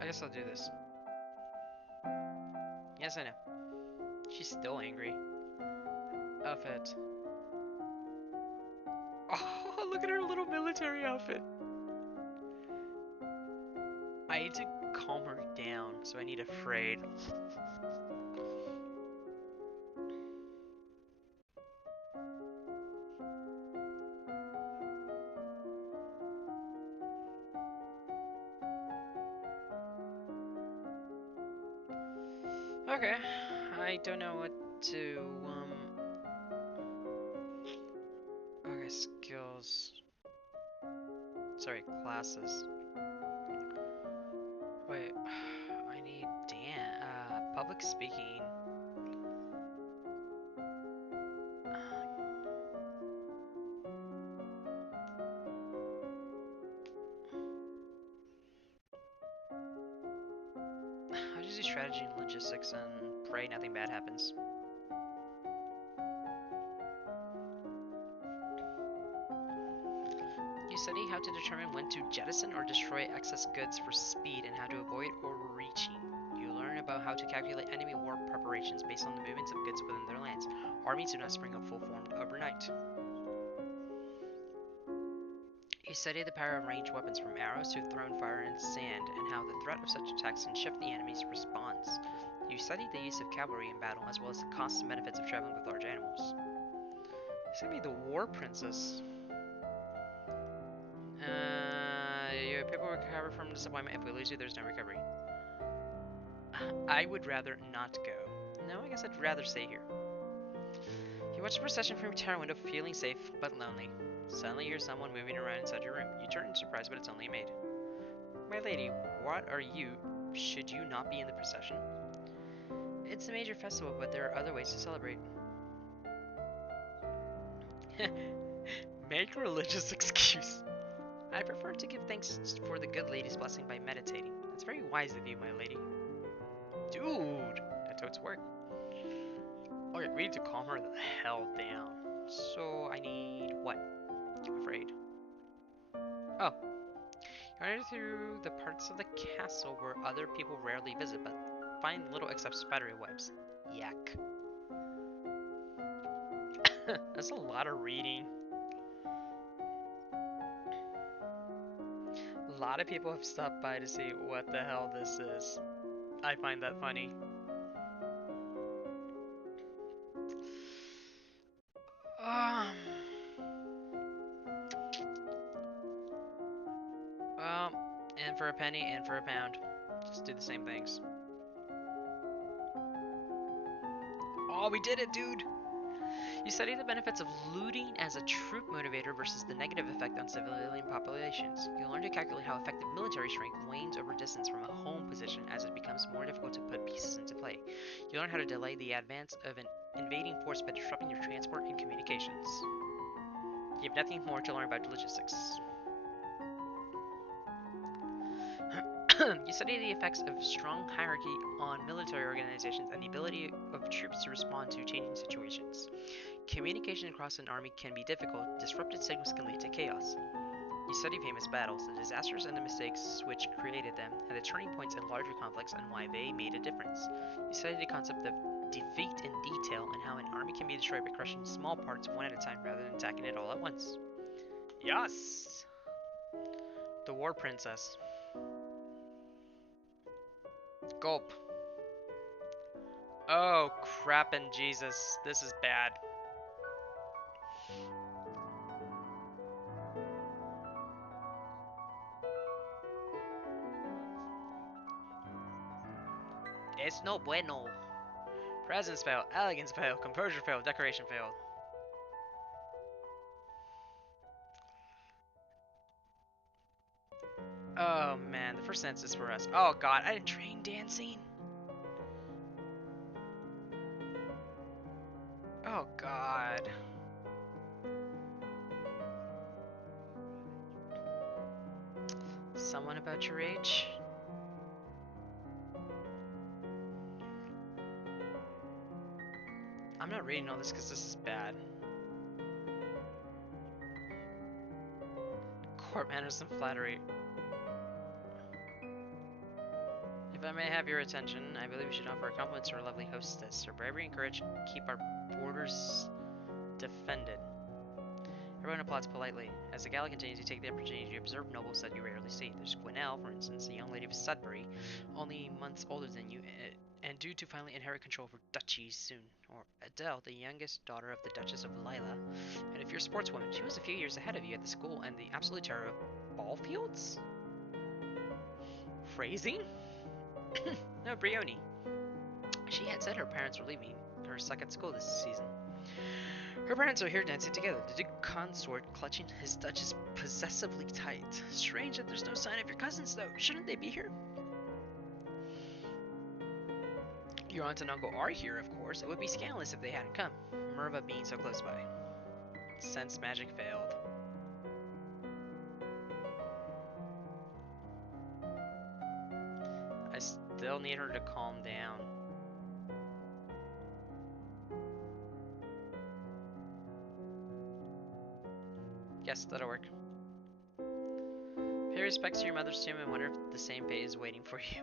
I guess I'll do this. Yes, I know. She's still angry. Outfit. Oh, look at her little military outfit. I need to calm her down, so I need afraid. Okay, I don't know what to, okay, skills. Sorry, classes. Wait, I need public speaking. How do you do strategy and logistics and pray nothing bad happens? You study how to determine when to jettison or destroy excess goods for speed and how to avoid overreaching. You learn about how to calculate enemy war preparations based on the movements of goods within their lands. Armies do not spring up full-formed overnight. You study the power of ranged weapons from arrows to thrown fire and sand, and how the threat of such attacks can shift the enemy's response. You study the use of cavalry in battle, as well as the costs and benefits of traveling with large animals. This could be the War Princess. Your people recover from disappointment. If we lose you, there's no recovery. I would rather not go. No, I guess I'd rather stay here. You watch the procession from your tower window, feeling safe but lonely. Suddenly, you hear someone moving around inside your room. You turn in surprise, but it's only a maid. My lady, what are you? Should you not be in the procession? It's a major festival, but there are other ways to celebrate. Make a religious excuse. I prefer to give thanks for the good lady's blessing by meditating. That's very wise of you, my lady. Dude, that totes work. Okay, we need to calm her the hell down. So I need what? I'm afraid. Oh, you enter through the parts of the castle where other people rarely visit, but find little except spidery webs. Yuck. That's a lot of reading. A lot of people have stopped by to see what the hell this is. I find that funny. Um, well, and for a penny and for a pound. Just do the same things. Oh, we did it, dude! You study the benefits of looting as a troop motivator versus the negative effect on civilian populations. You learn to calculate how effective military strength wanes over distance from a home position as it becomes more difficult to put pieces into play. You learn how to delay the advance of an invading force by disrupting your transport and communications. You have nothing more to learn about logistics. You study the effects of strong hierarchy on military organizations and the ability of troops to respond to changing situations. Communication across an army can be difficult. Disrupted signals can lead to chaos. You study famous battles, the disasters and the mistakes which created them, and the turning points in larger conflicts and why they made a difference. You study the concept of defeat in detail and how an army can be destroyed by crushing small parts one at a time rather than attacking it all at once. Yes! The War Princess. Gulp. Oh, crap and Jesus. This is bad. It's no bueno. Presence failed, elegance failed, composure failed, decoration failed. Oh man, the first sentence is for us. Oh god, I didn't train dancing. Oh god. Someone about your age? I'm not reading all this because this is bad. Court manners and flattery. If I may have your attention, I believe we should offer a compliment to our lovely hostess. Her bravery and courage keep our borders defended. Everyone applauds politely. As the gala continues, you take the opportunity to observe nobles that you rarely see. There's Gwenelle, for instance, a young lady of Sudbury, only months older than you, and due to finally inherit control over duchies soon. Or Adele, the youngest daughter of the Duchess of Lila, and if you're a sportswoman, she was a few years ahead of you at the school and the absolute terror of ball fields? Phrasing? No, Brioni. She had said her parents were leaving her second school this season. Her parents are here dancing together, the Duke consort clutching his Duchess possessively tight. Strange that there's no sign of your cousins, though. Shouldn't they be here? Your aunt and uncle are here, of course. It would be scandalous if they hadn't come, Merva being so close by. Sense magic failed. I still need her to calm down. Yes, that'll work. Pay respects to your mother's tomb and wonder if the same fate is waiting for you.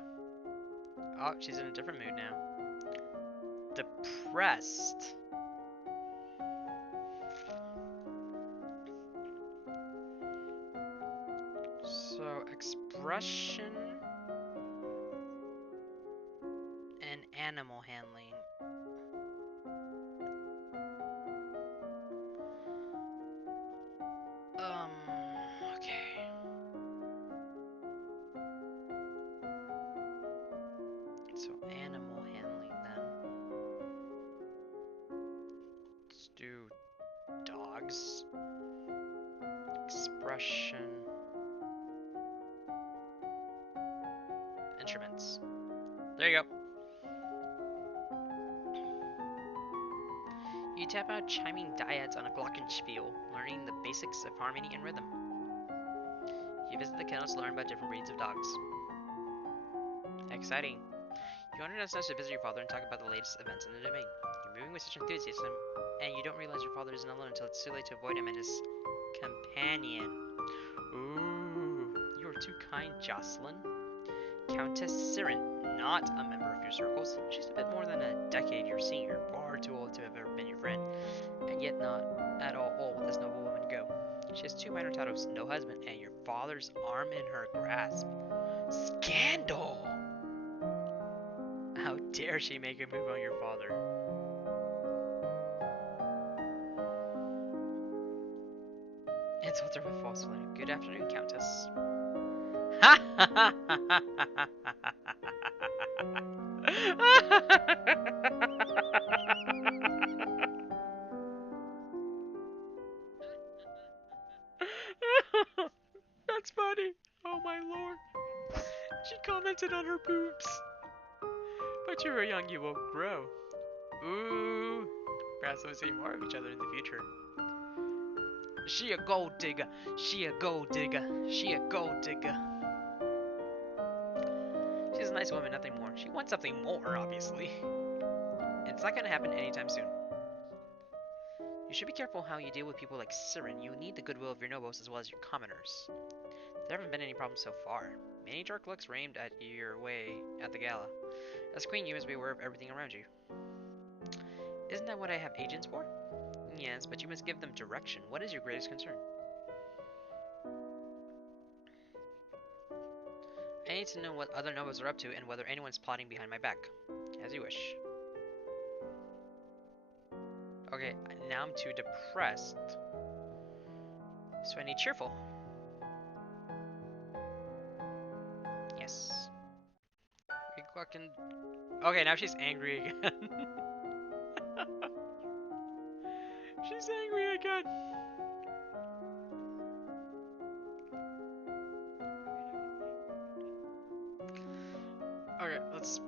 Oh, she's in a different mood now. Depressed. So, expression and animal handling. Okay. So, animal handling then. Let's do dogs. Expression. Instruments. There you go. You tap out chiming dyads on a glockenspiel, learning the basics of harmony and rhythm. You visit the kennels to learn about different breeds of dogs. Exciting. You wander downstairs to visit your father and talk about the latest events in the domain. You're moving with such enthusiasm, and you don't realize your father isn't alone until it's too late to avoid him and his companion. Ooh, you are too kind, Jocelyn. Countess Siren, not a member of your circles. She's a bit more than a decade your senior, far too old to have ever been your friend, and yet not at all old as noble women go. She has two minor titles, no husband, and your father's arm in her grasp. Scandal! How dare she make a move on your father? Insult her with false flattery. Good afternoon, Countess. Ha ha ha ha ha ha That's funny. Oh my lord. She commented on her boobs. But you were young, you won't grow. Ooh. Perhaps we'll see more of each other in the future. She a gold digger. She a gold digger. She a gold digger. She's a nice woman, nothing more. She wants something more, obviously. It's not gonna happen anytime soon. You should be careful how you deal with people like Siren. You need the goodwill of your nobles as well as your commoners. There haven't been any problems so far. Many dark looks were aimed at your way at the gala. As queen, you must be aware of everything around you. Isn't that what I have agents for? Yes, but you must give them direction. What is your greatest concern? I need to know what other nobles are up to and whether anyone's plotting behind my back. As you wish. Okay, now I'm too depressed. So I need cheerful. Yes. Okay, now she's angry again. She's angry again. Okay, let's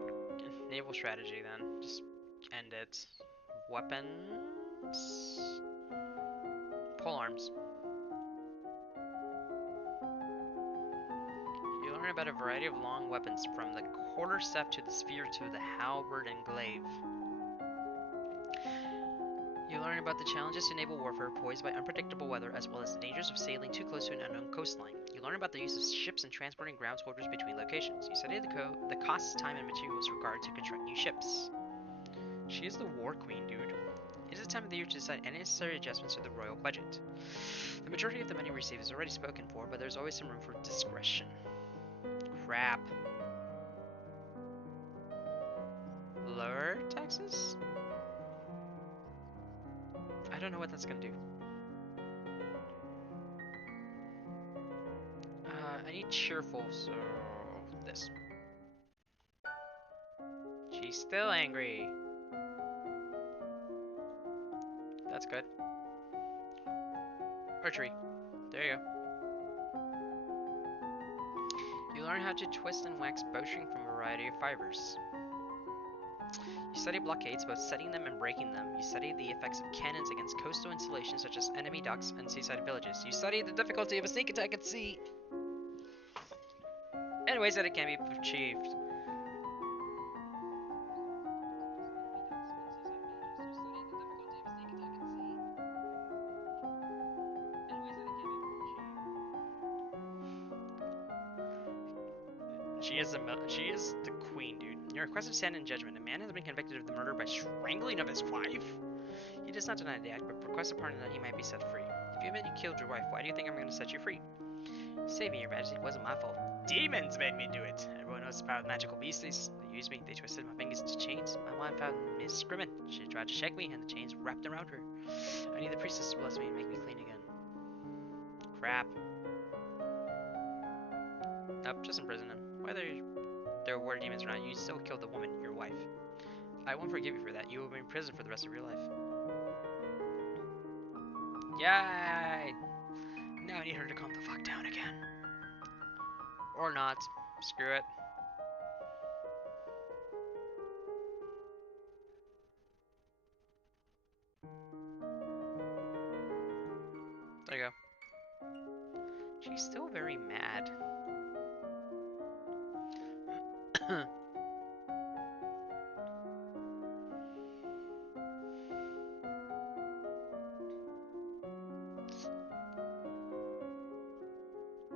naval strategy then. Just end it. Weapons. Pole arms. You learn about a variety of long weapons from the quarterstaff to the spear to the halberd and glaive. You learn about the challenges to naval warfare posed by unpredictable weather as well as the dangers of sailing too close to an unknown coastline. You learn about the use of ships and transporting ground soldiers between locations. You study the costs, time, and materials required to construct new ships. She is the war queen, dude. It is the time of the year to decide any necessary adjustments to the royal budget. The majority of the money received is already spoken for, but there's always some room for discretion. Crap. Lower taxes? I don't know what that's gonna do. I need cheerful, so this. She's still angry. That's good. Archery. There you go. You learn how to twist and wax bowstring from a variety of fibers. You study blockades, both setting them and breaking them. You study the effects of cannons against coastal installations such as enemy docks and seaside villages. You study the difficulty of a sneak attack at sea and ways that it can be achieved. She is the queen, dude. You're requested to stand in judgment. A man has been convicted of the murder by strangling of his wife. He does not deny the act, but requests a pardon that he might be set free. If you admit you killed your wife, why do you think I'm going to set you free? Save me, Your Majesty. It wasn't my fault. Demons made me do it. Everyone knows about magical beasties. They used me. They twisted my fingers into chains. My wife found me screaming. She tried to shake me, and the chains wrapped around her. I need the priestess to bless me and make me clean again. Crap. Nope, just imprison him. Whether there were demons or not, you still killed the woman, your wife. I won't forgive you for that. You will be in prison for the rest of your life. Yay! Now I need her to calm the fuck down again. Or not. Screw it. There you go. She's still very mad.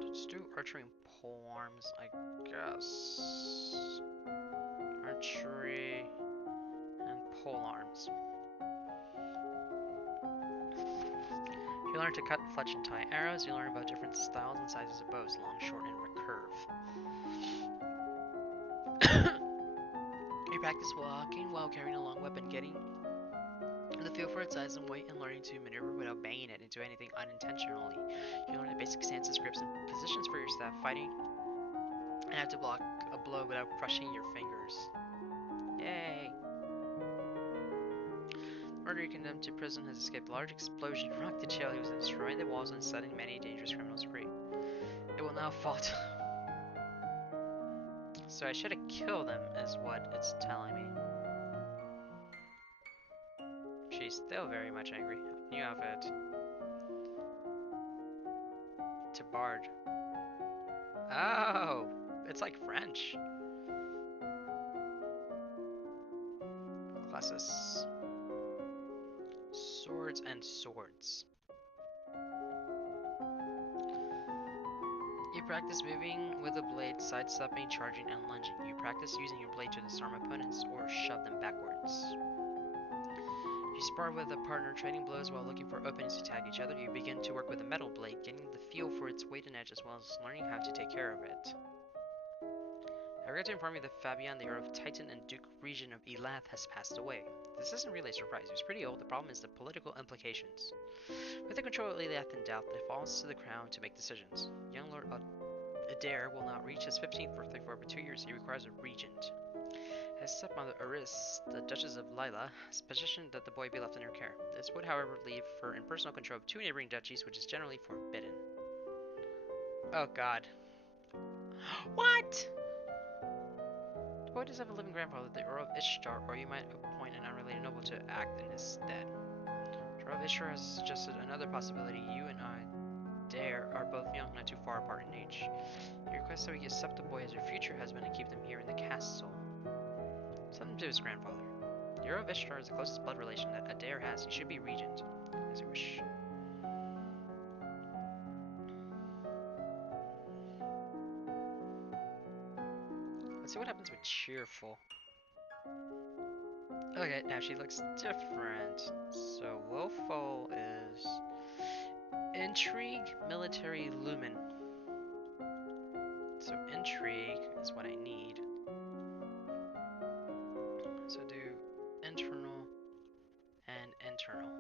Let's do archery and pole arms, I guess. Archery and pole arms. You learn to cut, fletch, and tie arrows. You learn about different styles and sizes of bows, long, short, and recurve. You practice walking while carrying a long weapon, getting the feel for its size and weight, and learning to maneuver without banging it into anything unintentionally. You learn the basic stances, grips, and positions for your staff, fighting, and how to block a blow without crushing your fingers. Yay! Murderer condemned to prison has escaped a large explosion, rocked the jail he was in, destroying the walls and setting many dangerous criminals free. It will now fall to... So I should have killed him, is what it's telling me. She's still very much angry. New outfit. To Bard. Oh! It's like French. Classes. Sword swords and swords. You practice moving with a blade, sidestepping, charging, and lunging. You practice using your blade to disarm opponents or shove them backwards. You spar with a partner, trading blows while looking for openings to tag each other. You begin to work with a metal blade, getting the feel for its weight and edge as well as learning how to take care of it. I regret to inform you that Fabian, the Earl of Titan and Duke Regent of Elath, has passed away. This isn't really a surprise. He was pretty old. The problem is the political implications. With the control of Elath in doubt, it falls to the crown to make decisions. Young Lord Adair will not reach his 15th birthday for over 2 years. He requires a regent. His stepmother Eris, the Duchess of Lila, has petitioned that the boy be left in her care. This would, however, leave her in personal control of 2 neighboring duchies, which is generally forbidden. Oh god. What?! The boy does have a living grandfather, the Earl of Ishtar, or you might appoint an unrelated noble to act in his stead. The Earl of Ishtar has suggested another possibility. You and Adair are both young, not too far apart in age. He requests that we accept the boy as your future husband and keep them here in the castle. Send him to his grandfather. The Earl of Ishtar is the closest blood relation that Adair has. He should be regent, as you wish. Let's see what happens with cheerful. Okay, now she looks different. So willful is intrigue, military, lumen. So intrigue is what I need. So do internal and internal.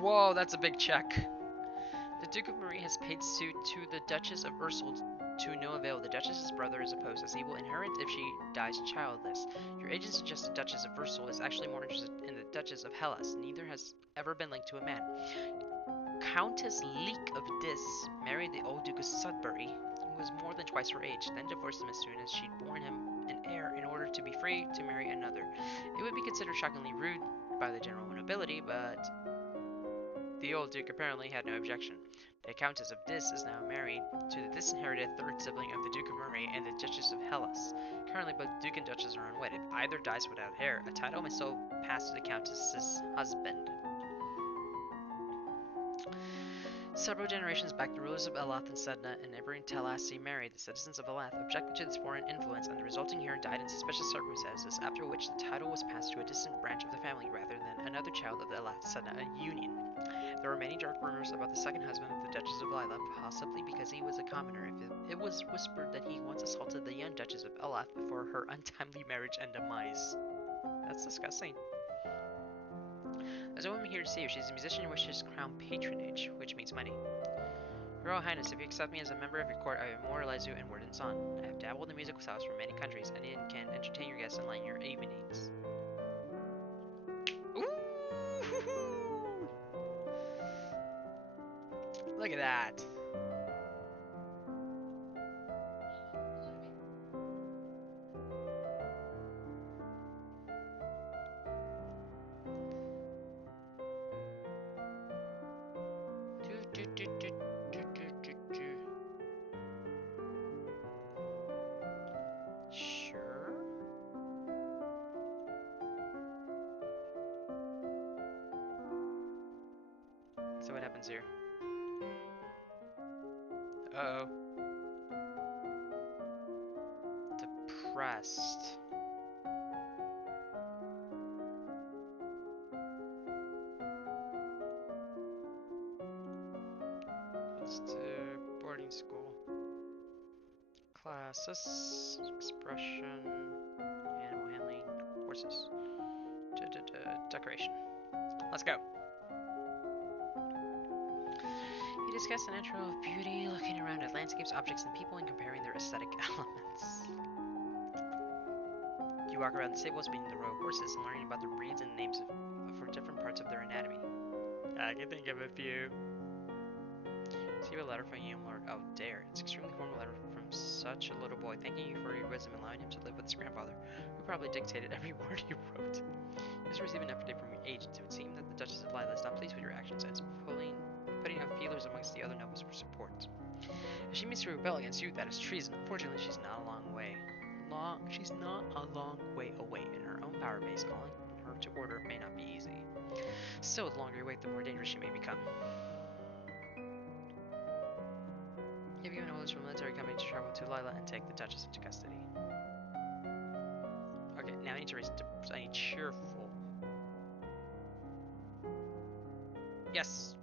Whoa, that's a big check. The Duke of Marie has paid suit to the Duchess of Ursul to no avail. The Duchess's brother is opposed, as he will inherit if she dies childless. Your agent suggests the Duchess of Ursul is actually more interested in the Duchess of Hellas. Neither has ever been linked to a man. Countess Leek of Dis married the old Duke of Sudbury, who was more than twice her age, then divorced him as soon as she'd borne him an heir in order to be free to marry another. It would be considered shockingly rude by the general nobility, but the old Duke apparently had no objection. The Countess of Dis is now married to the disinherited third sibling of the Duke of Marie and the Duchess of Hellas. Currently, both Duke and Duchess are unwed. If either dies without heir, a title may still pass to the Countess's husband. Several generations back, the rulers of Elath and Sedna and neighboring Talassi married the citizens of Elath, objecting to this foreign influence, and the resulting heir died in suspicious circumstances, after which the title was passed to a distant branch of the family rather than another child of the Elath-Sedna union. There were many dark rumors about the second husband of the Duchess of Lila, possibly because he was a commoner. It was whispered that he once assaulted the young Duchess of Elath before her untimely marriage and demise. That's disgusting. There's a woman here to see you. She's a musician who wishes crown patronage, which means money. Your Royal Highness, if you accept me as a member of your court, I immortalize you in word and song. I have dabbled in musical styles from many countries, and can entertain your guests and lighten your evenings. Ooh! Look at that. Sure. So what happens here? Uh-oh. Depressed. Let's do boarding school. Classes, expression, animal handling, horses. Decoration. Let's go. You discuss the natural beauty, looking around at landscapes, objects, and people, and comparing their aesthetic elements. You walk around the stables, meeting the royal horses, and learning about the breeds and names for different parts of their anatomy. I can think of a few. Receive a letter from young Lord Adair. It's an extremely formal letter from such a little boy, thanking you for your wisdom and allowing him to live with his grandfather, who probably dictated every word he wrote. Just receive an update from your agent. It would seem that the Duchess of Lila is not pleased with your actions and is putting out feelers amongst the other nobles for support. If she means to rebel against you, that is treason. Unfortunately, she's not a long a long way away in her own power base. Calling her to order may not be easy. Still, the longer you wait, the more dangerous she may become. You've given orders for a military company to travel to Lila and take the Duchess into custody. Okay, now I need to raise it to... I need cheerful. Yes!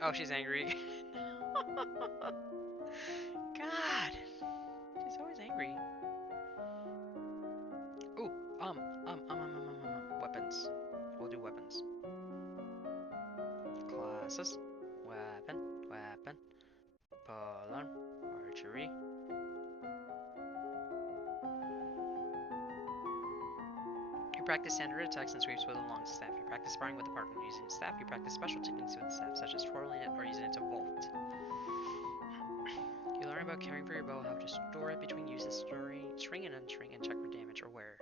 Oh, she's angry again. God! She's always angry. Ooh, weapons. We'll do weapons. Classes. Weapon. Polearm. Archery. You practice standard attacks and sweeps with a long staff. You practice sparring with a partner using the staff. You practice special techniques with the staff, such as twirling it or using it to vault. You learn about caring for your bow, how to store it between uses, string and unstring, and check for damage or wear.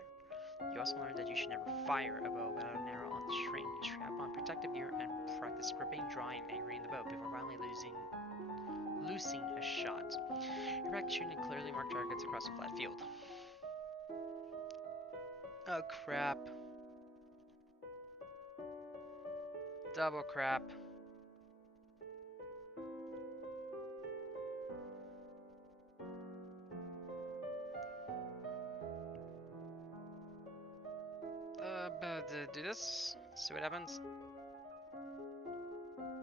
You also learn that you should never fire a bow without an arrow on the string. You strap on protective gear and practice gripping, drawing, and anchoring the bow before finally loosing a shot. You practice shooting clearly marked targets across a flat field. Oh crap. Double crap. Do this. See what happens.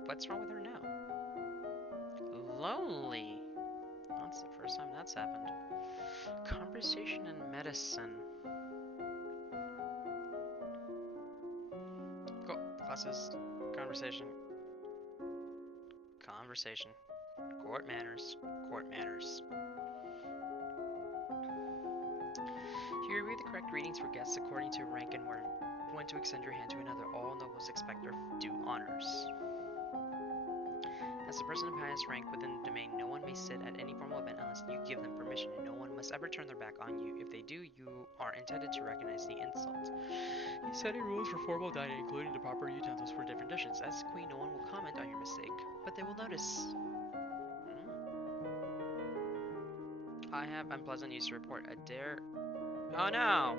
What's wrong with her now? Lonely. That's the first time that's happened. Conversation and medicine. Cool. Classes. Conversation. Conversation. Court manners. Court manners. You review the correct greetings for guests according to rank and when to extend your hand to another. All nobles expect their due honors. As the person of highest rank within the domain, no one may sit at any formal event unless you give them permission, and no one must ever turn their back on you. If they do, you are intended to recognize the insult. You set rules for formal dining, including the proper utensils for different dishes. As queen, no one will comment on your mistake, but they will notice. I have unpleasant news to report. Adair... Oh no!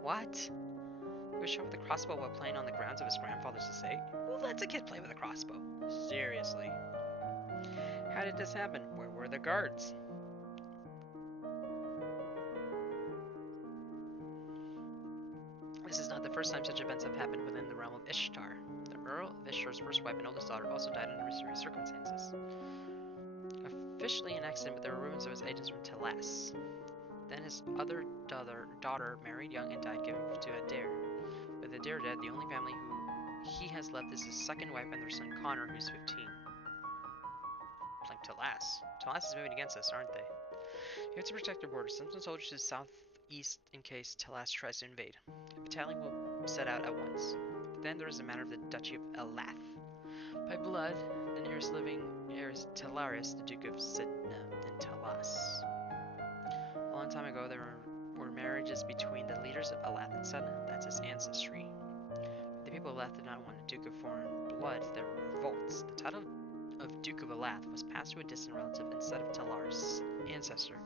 What? He was shot with a crossbow while playing on the grounds of his grandfather's estate? Who lets a kid play with a crossbow? Seriously. How did this happen? Where were the guards? This is not the first time such events have happened within the realm of Ishtar. The Earl of Ishtar's first wife and oldest daughter also died under mysterious circumstances. Officially an accident, but there were rumors of his agents from Telas. Then his other daughter married young and died giving birth to Adair. With Adair dead, the only family who he has left is his second wife and their son Connor, who's 15. Like Telas. Telas is moving against us, aren't they? You have to protect their borders. Send some soldiers to the southeast in case Telas tries to invade. A battalion will set out at once. Then there is the matter of the Duchy of Elath. By blood, the nearest living heir is Talaris, the Duke of Sidna and Talas. A long time ago, there were marriages between the leaders of Elath and Sedna. That's his ancestry. The people of Elath did not want a Duke of foreign blood. There were revolts. The title of Duke of Elath was passed to a distant relative instead of Talaris' ancestor.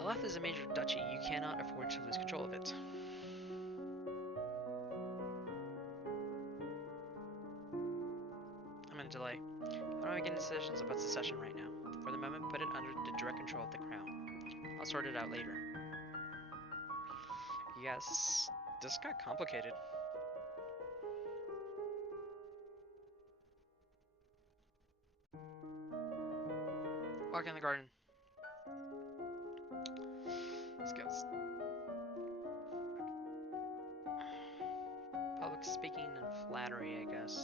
Elath is a major duchy. You cannot afford to lose control of it. I'm in a delay. I don't make any decisions about secession right now. For the moment, put it under the direct control of the crown. I'll sort it out later. Yes, this got complicated. Walk in the garden. Skills. Public speaking and flattery, I guess.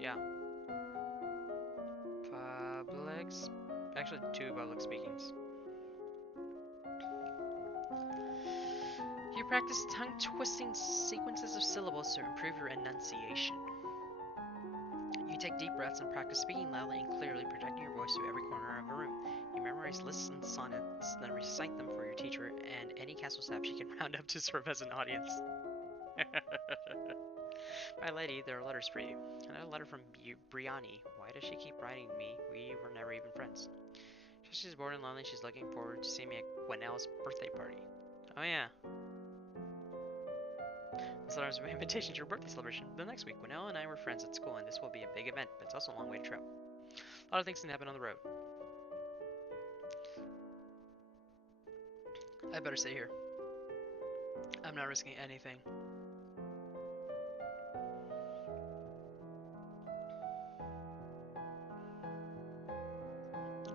Yeah. Actually, 2 public speakings. You practice tongue-twisting sequences of syllables to improve your enunciation. You take deep breaths and practice speaking loudly and clearly, projecting your voice to every corner of a room. You memorize lists and sonnets, then recite them for your teacher and any castle staff she can round up to serve as an audience. My lady, there are letters for you. Another letter from Briani. Why does she keep writing me? We were never even friends. She's bored and lonely. She's looking forward to seeing me at Gwenelle's birthday party. Oh yeah. This letter is an invitation to your birthday celebration. The next week, Gwenelle and I were friends at school, and this will be a big event, but it's also a long way to travel. A lot of things can happen on the road. I better stay here. I'm not risking anything.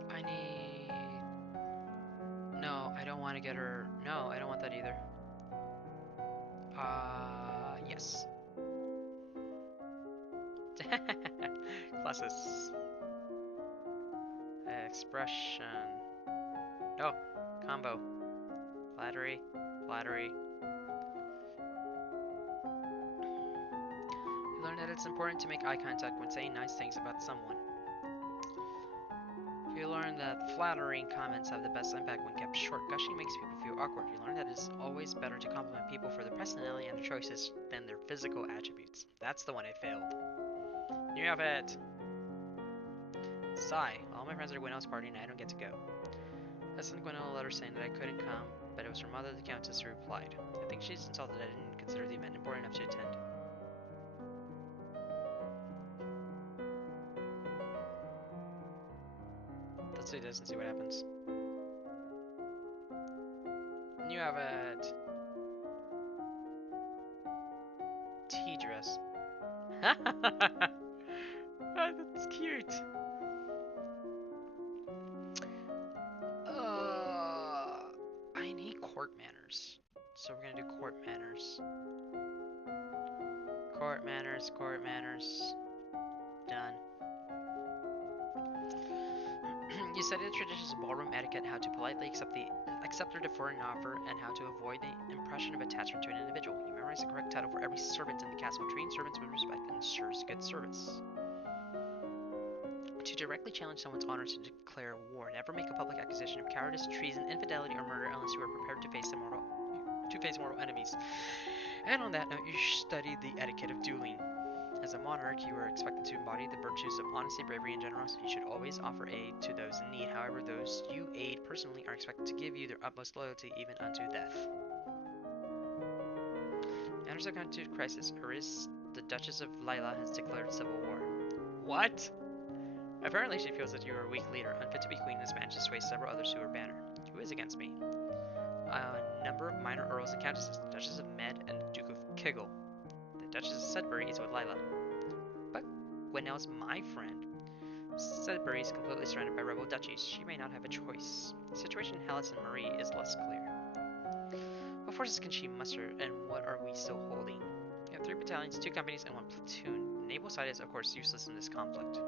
I need... No, I don't want to get her... No, I don't want that either. Yes. Classes. Expression. No. Combo. Flattery. Flattery. You learn that it's important to make eye contact when saying nice things about someone. You learn that flattering comments have the best impact when kept short. Gushing makes people feel awkward. You learn that it's always better to compliment people for their personality and their choices than their physical attributes. That's the one I failed. New outfit! Sigh. All my friends are at Gwenelle's party and I don't get to go. I sent Gwenelle a letter saying that I couldn't come, but it was her mother, the Countess, who replied. I think she's insulted that I didn't consider the event important enough to attend. Let's do this and see what happens. New outfit! Tea dress. That's cute. I need court manners. So we're gonna do court manners. Court manners, court manners. Done. You study the traditions of ballroom etiquette, how to politely accept or defer an offer, and how to avoid the impression of attachment to an individual. You memorize the correct title for every servant in the castle. Treating servants with respect ensures good service. To directly challenge someone's honor to declare war. Never make a public accusation of cowardice, treason, infidelity, or murder unless you are prepared to face mortal enemies. And on that note, you study the etiquette of dueling. As a monarch, you are expected to embody the virtues of honesty, bravery, and generosity. You should always offer aid to those in need. However, those you aid personally are expected to give you their utmost loyalty, even unto death. Enters a constituted crisis. Iris, the Duchess of Lila, has declared civil war. What? Apparently, she feels that you are a weak leader, unfit to be queen, and has managed to sway several others to her banner. Who is against me? A number of minor earls and countesses, the Duchess of Med and the Duke of Kegel. The Duchess of Sudbury is with Lila. But Gwenelle's my friend. Sudbury is completely surrounded by rebel duchies. She may not have a choice. The situation in Hellas and Marie is less clear. What forces can she muster, and what are we still holding? We have 3 battalions, 2 companies, and 1 platoon. The naval side is, of course, useless in this conflict.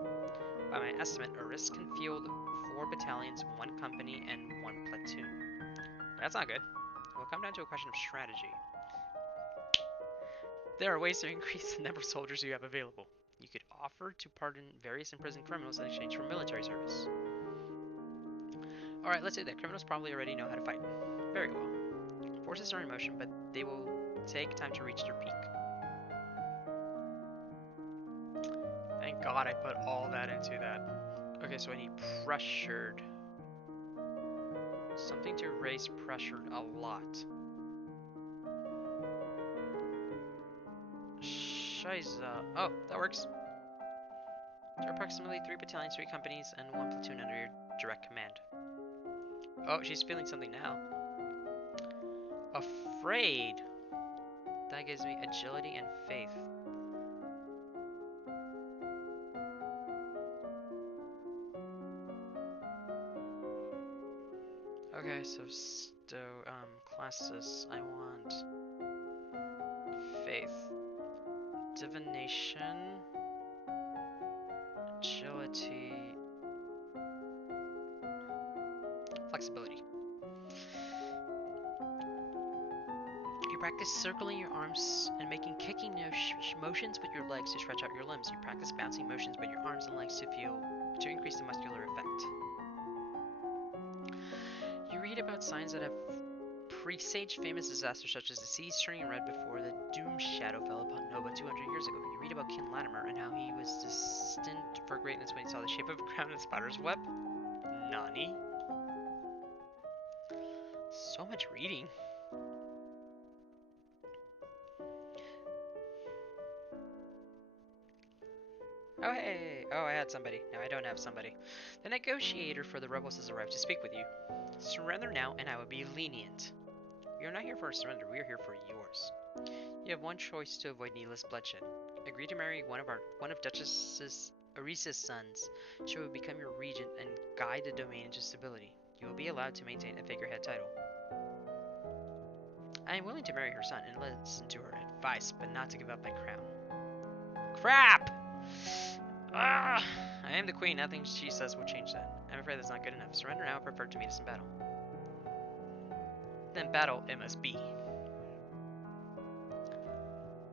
By my estimate, Aris can field 4 battalions, 1 company, and 1 platoon. That's not good. It will come down to a question of strategy. There are ways to increase the number of soldiers you have available. You could offer to pardon various imprisoned criminals in exchange for military service. Alright, let's do that. Criminals probably already know how to fight. Very well. Forces are in motion, but they will take time to reach their peak. Thank God I put all that into that. Okay, so I need pressured. Something to raise pressured a lot. Shiza. Oh, that works. There are approximately 3 battalions, 3 companies, and 1 platoon under your direct command. Oh, she's feeling something now. Afraid. That gives me agility and faith. Okay, so classes. I want faith, divination, agility, flexibility. You practice circling your arms and making kicking motions with your legs to stretch out your limbs. You practice bouncing motions with your arms and legs to increase the muscular effect. You read about signs that have presaged famous disasters such as the seas turning red before the doom shadow fell upon Nova 200 years ago. You read about King Latimer and how he was destined for greatness when he saw the shape of a crown and a spider's web. Nani? So much reading. Oh, hey! Oh, I had somebody. Now I don't have somebody. The negotiator for the rebels has arrived to speak with you. Surrender now, and I will be lenient. We are not here for a surrender. We are here for yours. You have one choice to avoid needless bloodshed. Agree to marry one of Duchess Arisa's sons. She will become your regent and guide the domain into stability. You will be allowed to maintain a figurehead title. I am willing to marry her son and listen to her advice, but not to give up my crown. Crap! Ah! I am the queen. Nothing she says will change that. I'm afraid that's not good enough. Surrender now. I prefer to meet us in battle. Then battle it must be.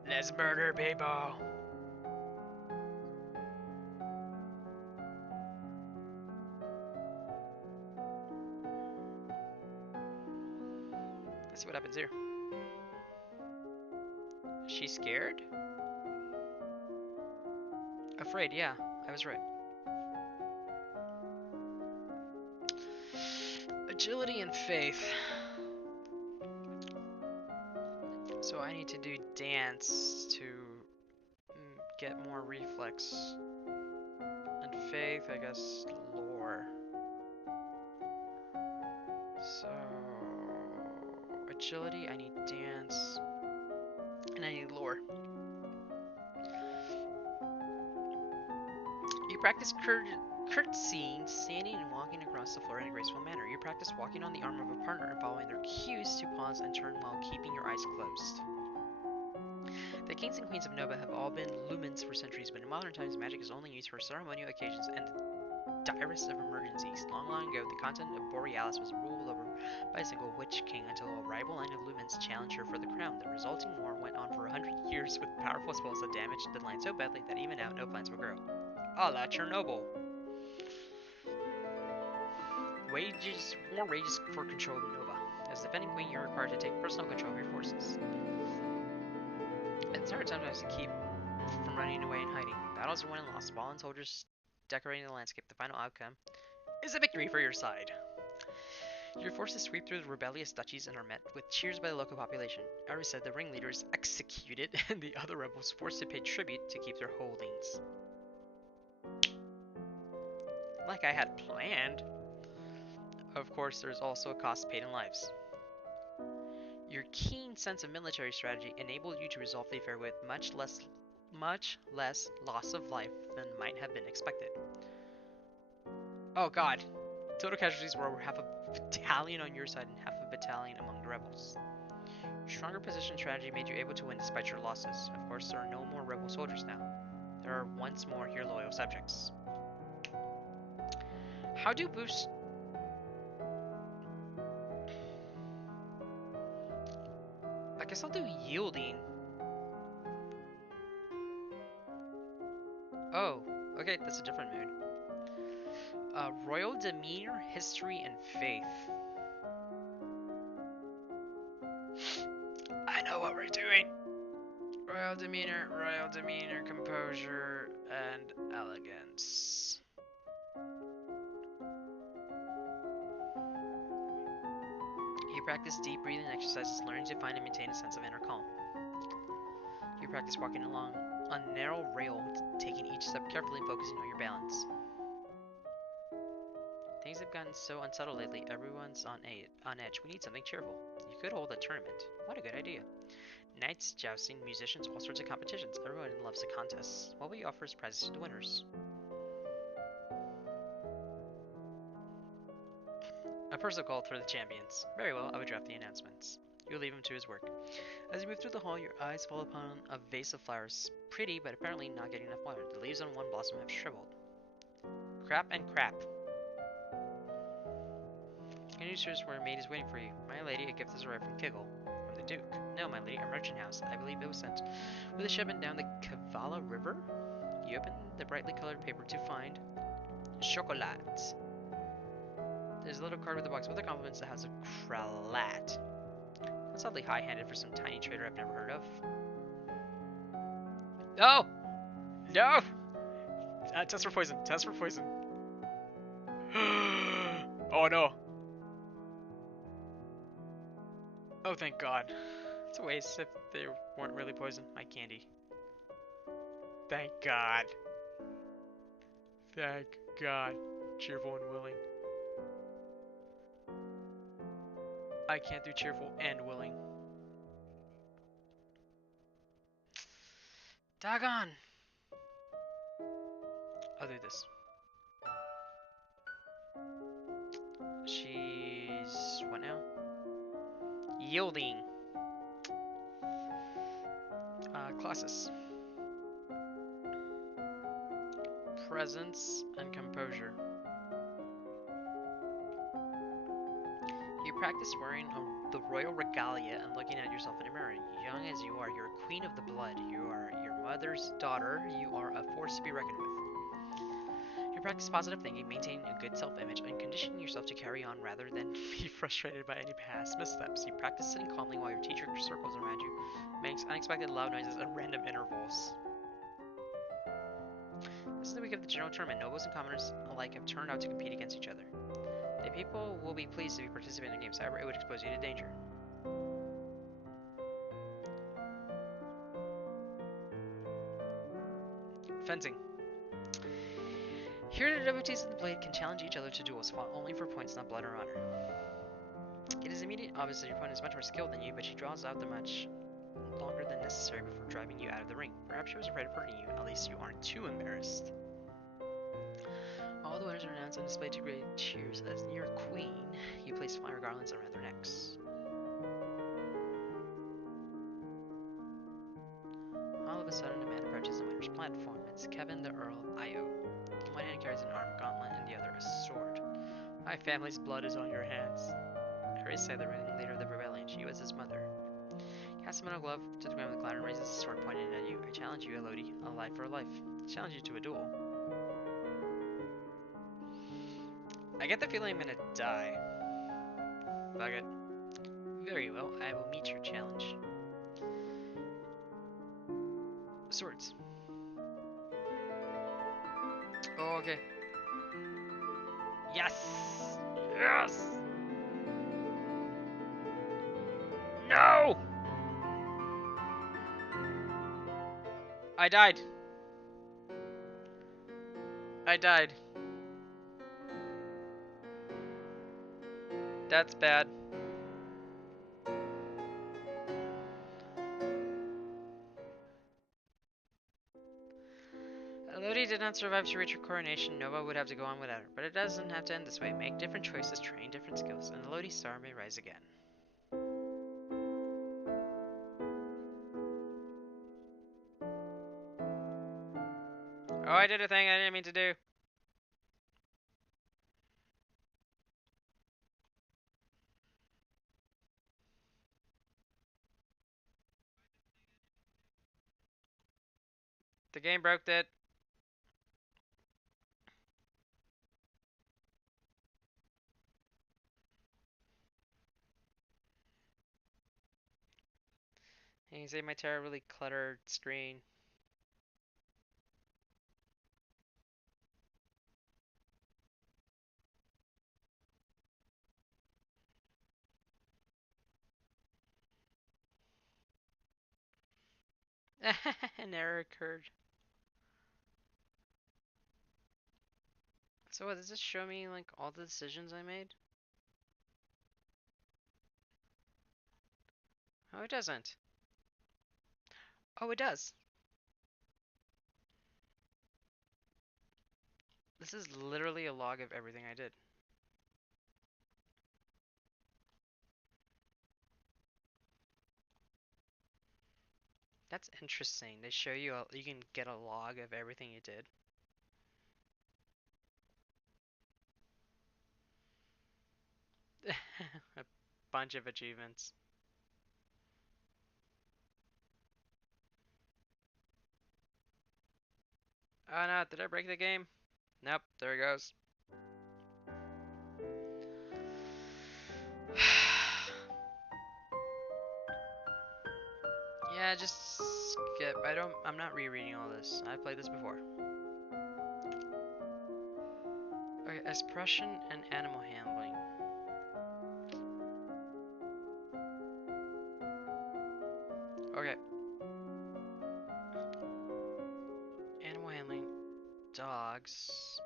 Let's murder people. Let's see what happens here. She's scared? Afraid, yeah. I was right. Agility and faith. So I need to do dance to get more reflex. And faith, I guess, lore. So agility, I need dance. And I need lore. You practice curtsying, standing and walking across the floor in a graceful manner. You practice walking on the arm of a partner and following their cues to pause and turn while keeping your eyes closed. The kings and queens of Nova have all been lumens for centuries, but in modern times magic is only used for ceremonial occasions and the direst of emergencies. Long, long ago, the continent of Borealis was ruled over by a single witch king until a rival line of lumens challenged her for the crown. The resulting war went on for 100 years with powerful spells that damaged the land so badly that even now no plants will grow. A la Chernobyl. War rages for control of Nova. As defending queen, you're required to take personal control of your forces. It's hard sometimes to keep from running away and hiding. Battles are won and lost, fallen soldiers decorating the landscape. The final outcome is a victory for your side. Your forces sweep through the rebellious duchies and are met with cheers by the local population. Ari said the ringleader is executed and the other rebels forced to pay tribute to keep their holdings. Like I had planned. Of course, there's also a cost paid in lives. Your keen sense of military strategy enabled you to resolve the affair with much less loss of life than might have been expected. Oh god. Total casualties were over half a battalion on your side and half a battalion among the rebels. Stronger position strategy made you able to win despite your losses. Of course, there are no more rebel soldiers now. There are once more your loyal subjects. How do boost... I guess I'll do yielding. Oh, okay, that's a different mood. Royal demeanor, history, and faith. I know what we're doing. Royal demeanor, composure, and elegance. You practice deep breathing exercises, learning to find and maintain a sense of inner calm. You practice walking along a narrow rail, taking each step carefully and focusing on your balance. Things have gotten so unsettled lately, everyone's on edge. We need something cheerful. You could hold a tournament. What a good idea. Knights, jousting, musicians, all sorts of competitions. Everyone loves a contest. What will you offer as prizes to the winners? A personal call for the champions. Very well, I would draft the announcements. You leave him to his work. As you move through the hall, your eyes fall upon a vase of flowers. Pretty, but apparently not getting enough water. The leaves on one blossom have shriveled. Crap and crap. Good news, sirs, where a maid is waiting for you. My lady, a gift has arrived from Kiggle. From the Duke. No, my lady, a merchant house. I believe it was sent with a shipment down the Kavala River. You open the brightly colored paper to find chocolat. There's a little card with a box with the compliments that has a kralat. That's oddly high-handed for some tiny trader I've never heard of. No! No! Test for poison. Test for poison. Oh no. Oh, thank God. It's a waste if they weren't really poison. My candy. Thank God. Thank God. Cheerful and willing. I can't do cheerful and willing. Doggone! I'll do this. She's... what now? Yielding. Classes. Presence and composure. You practice wearing the royal regalia and looking at yourself in a mirror. Young as you are, you're a queen of the blood. You are your mother's daughter. You are a force to be reckoned with. You practice positive thinking, maintaining a good self-image, and conditioning yourself to carry on rather than be frustrated by any past missteps. You practice sitting calmly while your teacher circles around you, makes unexpected loud noises at random intervals. This is the week of the general tournament. Nobles and commoners alike have turned out to compete against each other. The people will be pleased to be participating in the games, however, it would expose you to danger. Fencing. Here, the devotees of the blade can challenge each other to duels, fought only for points, not blood or honor. It is immediate obvious that your opponent is much more skilled than you, but she draws out the match longer than necessary before driving you out of the ring. Perhaps she was afraid of hurting you, at least you aren't too embarrassed. All the winners are announced and displayed to great cheers. As near queen, you place flower garlands around their necks. All of a sudden, a man approaches the winner's platform. It's Kevin the Earl of Io. In one hand carries an armed gauntlet, and the other a sword. My family's blood is on your hands. Carissa, the ringleader of the rebellion, she was his mother. Casts a metal glove to the ground with a clatter and raises his sword pointed at you. I challenge you, Elodie, a life for a life. I challenge you to a duel. I get the feeling I'm gonna die. Fuck it. Very well, I will meet your challenge. Swords. Oh, okay. Yes! Yes! No! I died. I died. That's bad. Elodie did not survive to reach her coronation. Nova would have to go on without her, but it doesn't have to end this way. Make different choices, train different skills, and Elodie's star may rise again. Oh, I did a thing I didn't mean to do. The game broke it. And you can see my terribly cluttered screen. An error occurred. So what, does this show me like all the decisions I made? Oh, it doesn't. Oh, it does. This is literally a log of everything I did. That's interesting. They show you you can get a log of everything you did. A bunch of achievements. Oh no, did I break the game? Nope, there it goes. Yeah, just skip. I'm not rereading all this. I've played this before. Okay, expression and animal handling. Okay. Animal handling dogs.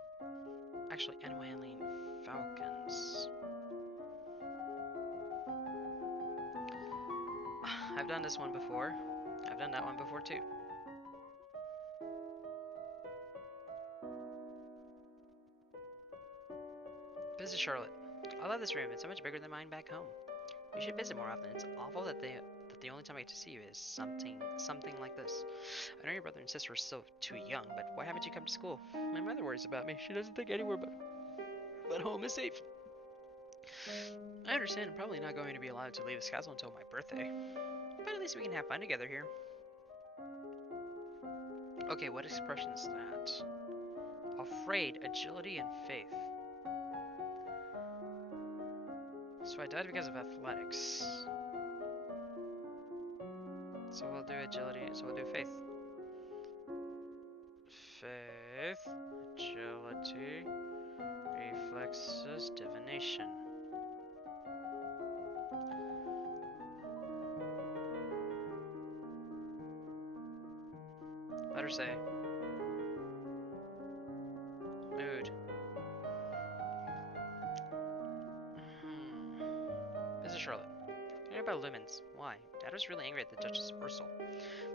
Actually, animal handling falcons. I've done this one before. I've done that one before too. Visit Charlotte. I love this room. It's so much bigger than mine back home. You should visit more often. It's awful that the only time I get to see you is something like this. I know your brother and sister are still too young, but why haven't you come to school? My mother worries about me. She doesn't think anywhere but home is safe. I understand I'm probably not going to be allowed to leave this castle until my birthday, but at least we can have fun together here. Okay, what expression is that? Afraid, agility, and faith. So I died because of athletics. So we'll do agility, so we'll do faith. Faith, agility, reflexes, divination. Let her say. Mood. Mrs. Charlotte. I know about lumens. Why? Dad was really angry at the Duchess of Ursel.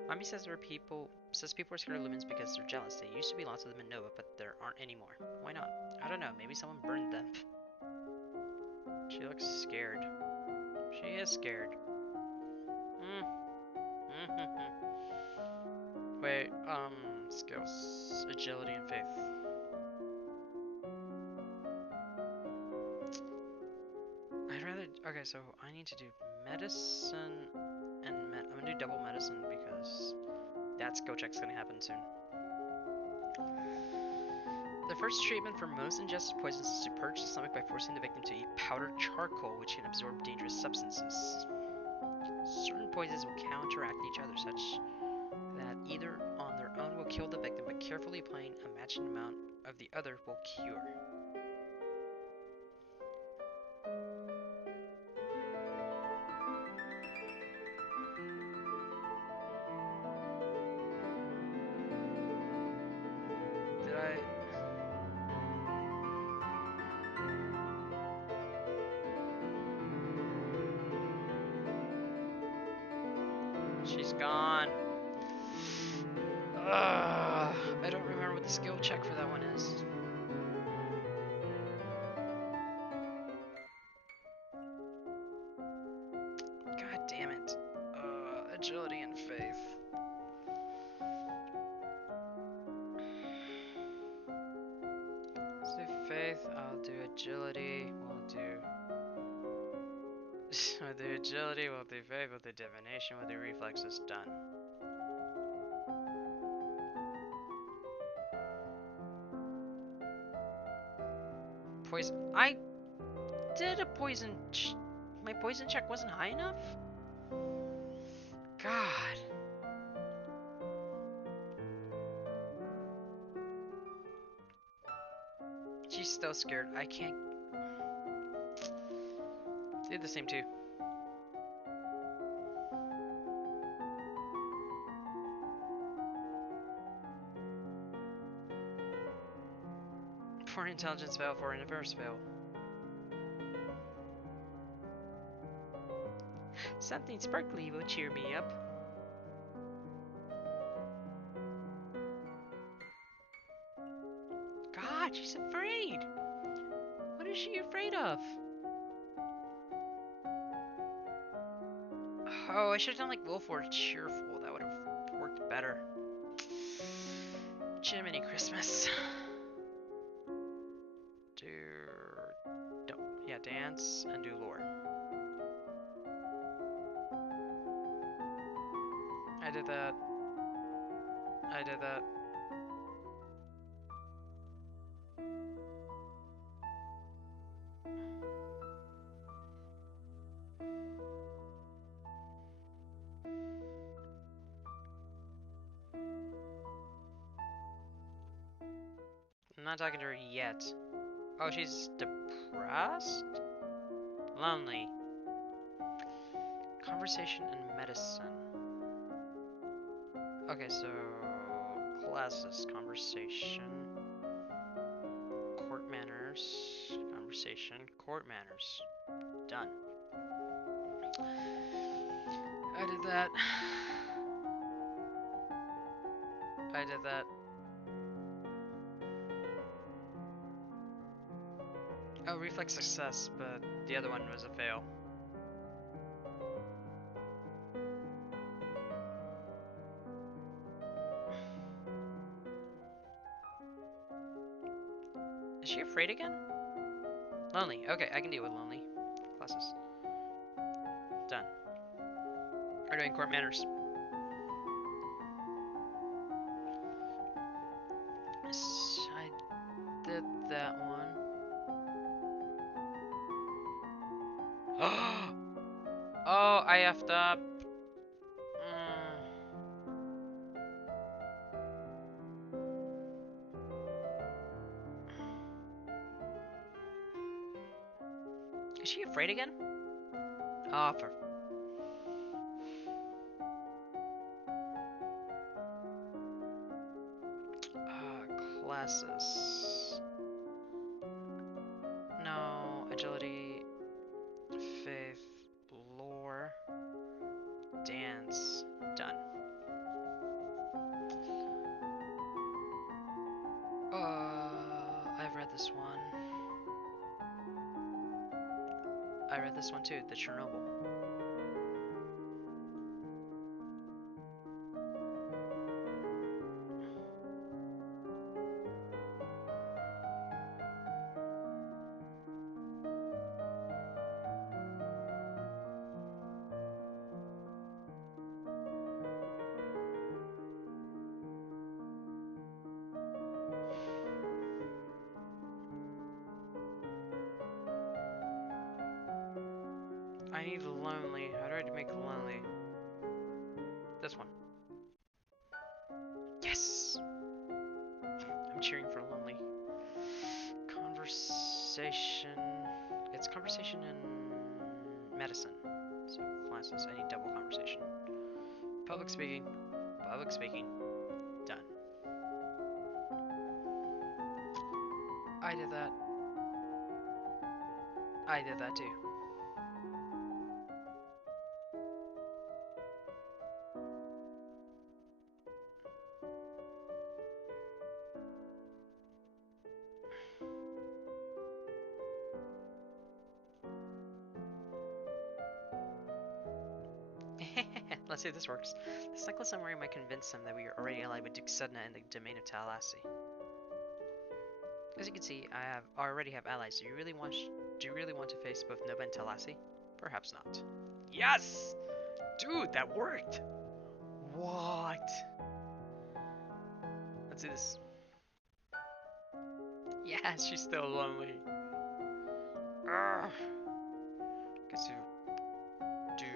Mommy says people are scared of lumens because they're jealous. There used to be lots of them in Nova, but there aren't anymore. Why not? I don't know. Maybe someone burned them. She looks scared. She is scared. Wait, skills, agility, and faith. I'd rather. Okay, so I need to do medicine and I'm gonna do double medicine because that skill check's gonna happen soon. The first treatment for most ingested poisons is to purge the stomach by forcing the victim to eat powdered charcoal, which can absorb dangerous substances. Certain poisons will counteract each other, such that either on their own will kill the victim, but carefully applying a matching amount of the other will cure. Did I? She's gone. Ugh, I don't remember what the skill check for that one is. God damn it. Agility and faith. Let's do faith. I'll do agility. We'll do. We'll do agility. We'll do faith. We'll do divination. We'll do reflexes. Done. Poison. I did a poison. My poison check wasn't high enough? God. She's still scared. I can't. Did the same too. For intelligence fail, for universe fail. Something sparkly will cheer me up. God, she's afraid. What is she afraid of? Oh, I should have done like willful or cheerful. That would have worked better. Jiminy Christmas. Do don't yeah, dance and do lore. I did that. I did that. I'm not talking to her yet. Oh, she's depressed? Lonely. Conversation and medicine. Okay, so classes, conversation, court manners, conversation, court manners. Done. I did that. I did that. Oh, reflex success, but the other one was a fail. Is she afraid again? Lonely. Okay, I can deal with lonely. Classes. Done. We're doing court manners. I did that one. Oh, I effed up. Mm. Is she afraid again? Oh, for classes. No, agility, faith, lore, dance. Done. I've read this one. I read this one too, the Chernobyl. I need lonely. How do I make lonely? This one. Yes! I'm cheering for lonely. Conversation. It's conversation and medicine. So classes. I need double conversation. Public speaking. Public speaking. Done. I did that. I did that too. Let's see if this works. This necklace I'm wearing might convince them that we are already allied with Duke Sedna in the domain of Tallahassee. As you can see, I already have allies. Do you really want to face both Nova and Tallahassee? Perhaps not. Yes! Dude, that worked! What? Let's do this. Yes, she's still lonely. Urgh. Guess you do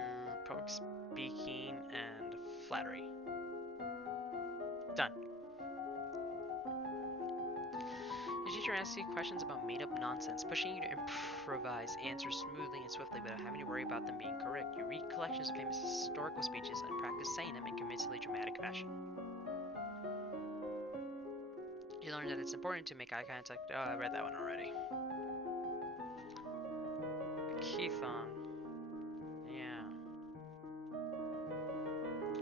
public speaking and flattery. Done. Your teacher asks you questions about made-up nonsense, pushing you to improvise answers smoothly and swiftly without having to worry about them being correct. You read collections of famous historical speeches and practice saying them in convincingly dramatic fashion. You learn that it's important to make eye contact. Oh, I read that one already. Keithon. Yeah.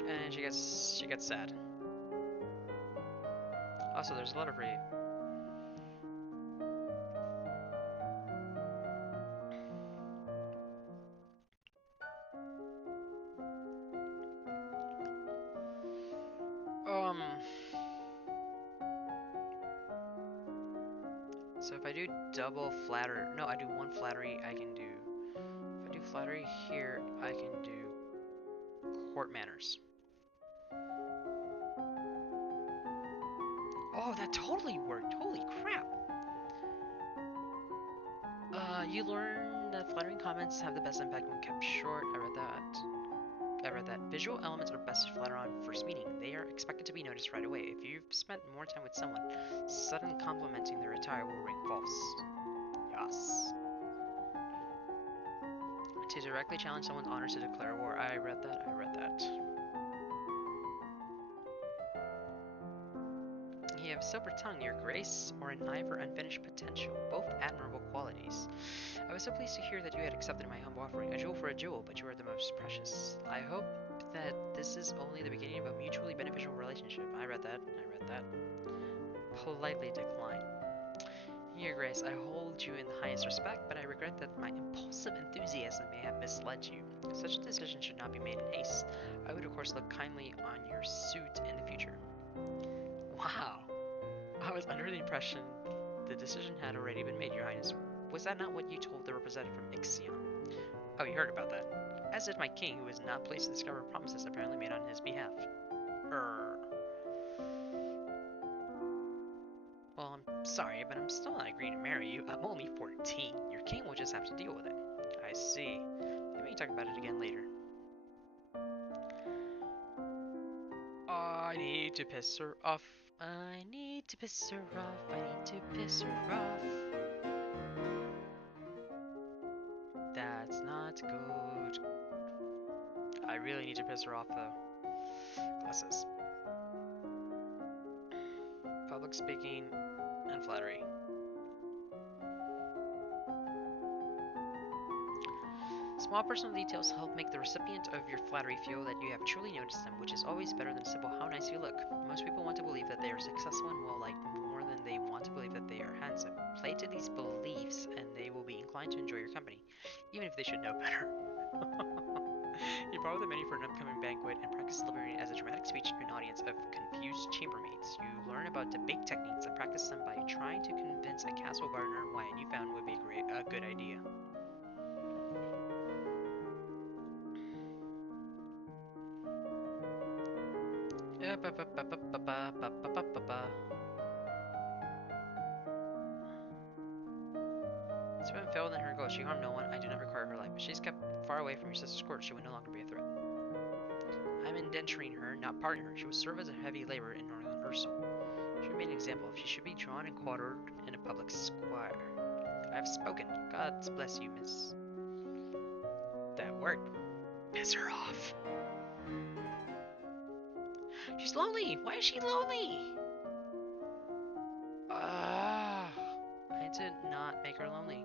And she gets sad. Also, there's a letter for you. Um. So if I do double flatter, no, I do one flattery. I can do. If I do flattery here, I can do court manners. Oh, that totally worked. Holy crap. You learn that flattering comments have the best impact when kept short. I read that. I read that. Visual elements are best to flatter on first meeting. They are expected to be noticed right away. If you've spent more time with someone, suddenly complimenting their attire will ring false. Yes. To directly challenge someone's honor to declare war. I read that. I read that. have a silver tongue, your grace, or an eye for unfinished potential, both admirable qualities. I was so pleased to hear that you had accepted my humble offering, a jewel for a jewel, but you are the most precious. I hope that this is only the beginning of a mutually beneficial relationship. I read that. Politely decline. Your Grace, I hold you in the highest respect, but I regret that my impulsive enthusiasm may have misled you. Such a decision should not be made in haste. I would, of course, look kindly on your suit in the future. Wow. I was under the impression the decision had already been made, Your Highness. Was that not what you told the representative from Ixion? Oh, you heard about that. As did my king, who was not pleased to discover promises apparently made on his behalf. Well, I'm sorry, but I'm still not agreeing to marry you. I'm only 14. Your king will just have to deal with it. I see. Maybe we can talk about it again later. I need to piss her off. I need to piss her off. I need to piss her off. That's not good. I really need to piss her off though. Classes. Public speaking and flattery. Small personal details help make the recipient of your flattery feel that you have truly noticed them, which is always better than a simple "how nice you look." Most people want to believe that they are successful and well liked more than they want to believe that they are handsome. Play to these beliefs, and they will be inclined to enjoy your company, even if they should know better. You borrow the menu for an upcoming banquet and practice delivering it as a dramatic speech to an audience of confused chambermaids. You learn about debate techniques and practice them by trying to convince a castle gardener why a new fountain would be a good idea. Sven failed in her goal. She harmed no one. I do not require her life. If she's kept far away from your sister's court, she would no longer be a threat. I'm indenturing her, not pardoning her. She will serve as a heavy labor in Northern Ursel. She would be an example if she should be drawn and quartered in a public square. I have spoken. God bless you, miss. That worked. Piss her off. She's lonely. Why is she lonely? Ah, I did not make her lonely.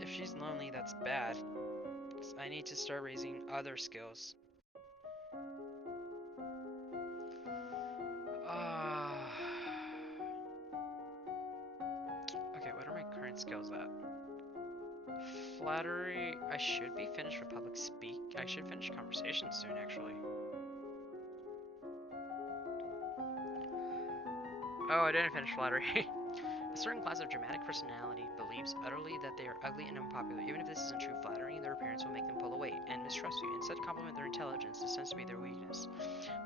If she's lonely, that's bad. I need to start raising other skills. Ah. Okay, what are my current skills at? Flattery. I should be finished with public speak. I should finish conversation soon, actually. Oh, I didn't finish flattery. A certain class of dramatic personality believes utterly that they are ugly and unpopular. Even if this isn't true flattery, their appearance will make them pull away and mistrust you. Instead, compliment their intelligence. This tends to be their weakness.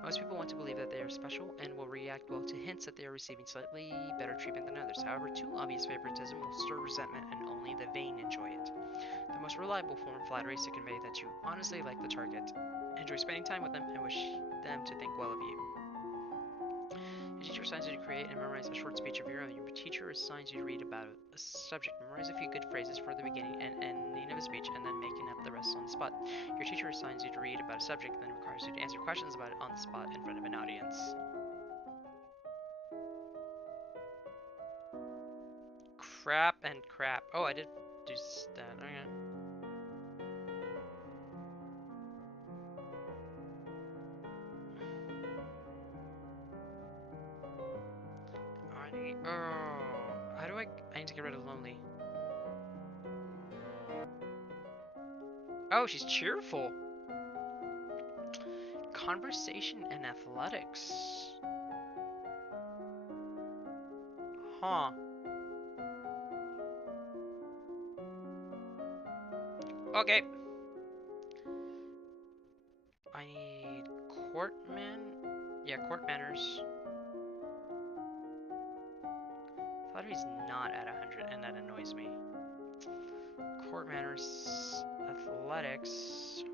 Most people want to believe that they are special and will react well to hints that they are receiving slightly better treatment than others. However, too obvious favoritism will stir resentment, and only the vain enjoy it. The most reliable form of flattery is to convey that you honestly like the target, enjoy spending time with them, and wish them to think well of you. Your teacher assigns you to create and memorize a short speech of your own. Your teacher assigns you to read about a subject. Memorize a few good phrases for the beginning and ending of a speech, and then making up the rest on the spot. Your teacher assigns you to read about a subject, then requires you to answer questions about it on the spot in front of an audience. Crap and crap. Oh, I did do that. Okay. I need. Oh, how do I? I need to get rid of lonely. Oh, she's cheerful. Conversation and athletics. Huh. Okay. I need courtman. Yeah, court manners. Flattery's not at 100, and that annoys me. Court manners, athletics,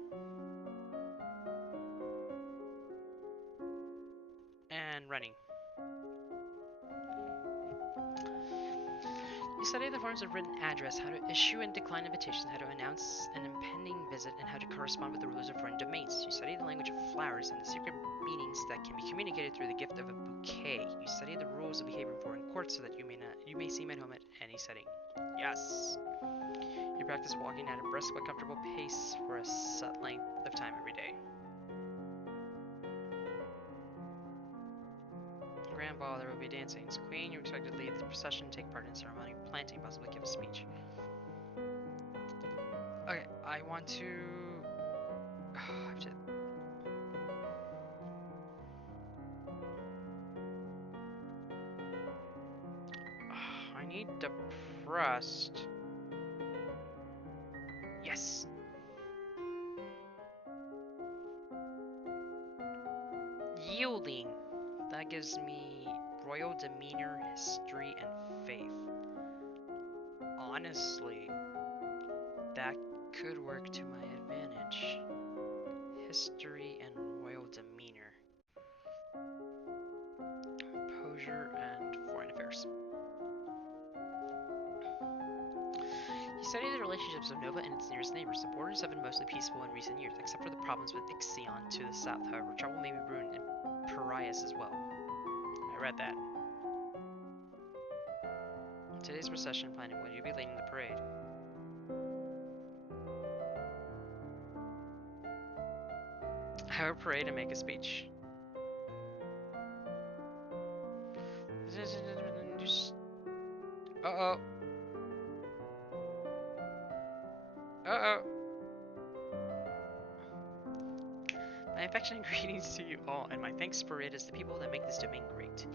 and running. You study the forms of written address, how to issue and decline invitations, how to announce an impending visit, and how to correspond with the rulers of foreign domains. You study the language of flowers and the secret meanings that can be communicated through the gift of a bouquet. You study the rules of behavior in foreign courts so that you may seem at home at any setting. Yes. You practice walking at a brisk but comfortable pace for a set length of time every day. Grand ball, there will be dancing. As queen, you're expected to lead the procession, take part in ceremony, planting, possibly give a speech. Okay, I want to. I have to. I need depressed. Yes. Yielding. That gives me royal demeanor, history, and faith. Honestly, that could work to my advantage. History and royal demeanor. Composure and foreign affairs. You study the relationships of Nova and its nearest neighbors. The borders have been mostly peaceful in recent years, except for the problems with Ixion to the south. However, trouble may be brewing in Parias as well. I read that. Today's procession planning. Will you be leading the parade? Have a parade and make a speech. Uh-oh. Uh-oh. My affectionate greetings to you all, and my thanks for it is the people that make this domain great.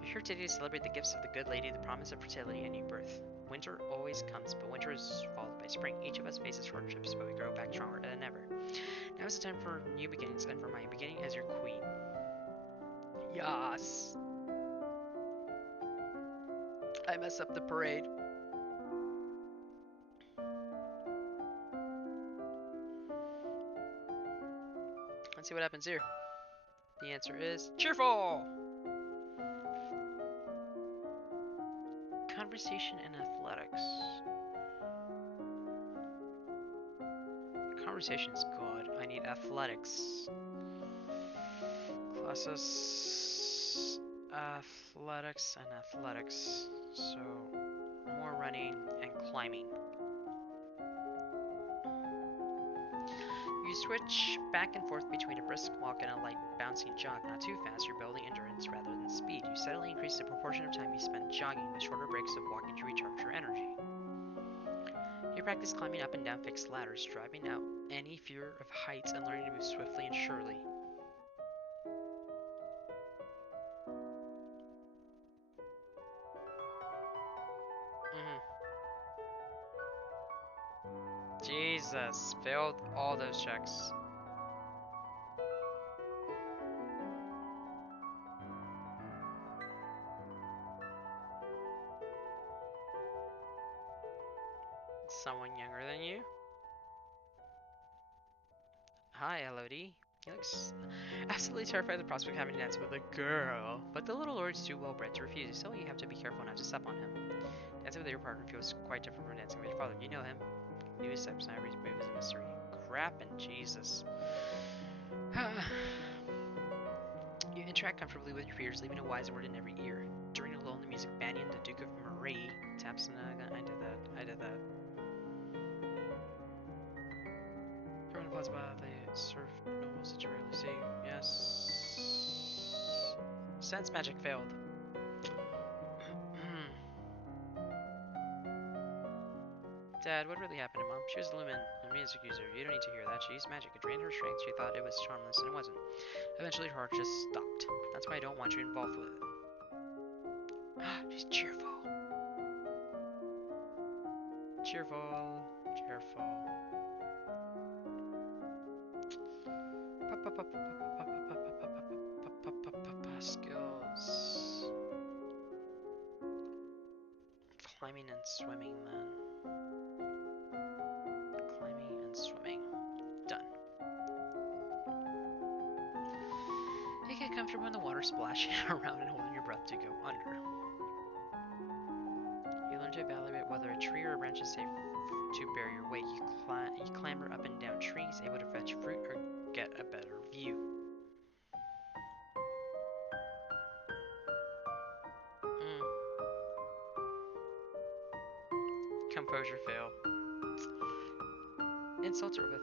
We're here today to celebrate the gifts of the good lady, the promise of fertility and new birth. Winter always comes, but winter is followed by spring. Each of us faces hardships, but we grow back stronger than ever. Now is the time for new beginnings, and for my beginning as your queen. Yes! I mess up the parade. Let's see what happens here. The answer is cheerful! Conversation and athletics. Conversation is good. I need athletics. Classes. Athletics and athletics. So, more running and climbing. You switch back and forth between a brisk walk and a light bouncing jog. Not too fast, you're building endurance rather than speed. You steadily increase the proportion of time you spend jogging with shorter breaks of walking to recharge your energy. You practice climbing up and down fixed ladders, driving out any fear of heights and learning to move swiftly and surely. Jesus, failed all those checks. Someone younger than you? Hi, Elodie. He looks absolutely terrified of the prospect of having to dance with a girl, but the little lord's too well bred to refuse, so you have to be careful not to step on him. Dancing with your partner feels quite different from dancing with your father. You know him. New steps and every move is a mystery. Crap and Jesus. You interact comfortably with your peers, leaving a wise word in every ear. During a lull in the music, Banyan, the Duke of Marie, taps I did that. You're on a pause by the surf nobles that you rarely see. Yes. Sense magic failed. Dad, what really happened to Mom? She was a Lumen, a music user. You don't need to hear that. She used magic. It drained her strength. She thought it was harmless, and it wasn't. Eventually, her heart just stopped. That's why I don't want you involved with it. She's cheerful. Cheerful. Cheerful. Skills. Climbing and swimming, then. Climbing and swimming. Done. You get comfortable in the water, splashing around and holding your breath to go under. You learn learn to evaluate whether a tree or a branch is safe to bear your weight. You clamber up and down trees, able to fetch fruit or get a better view. Composure fail. Insults her with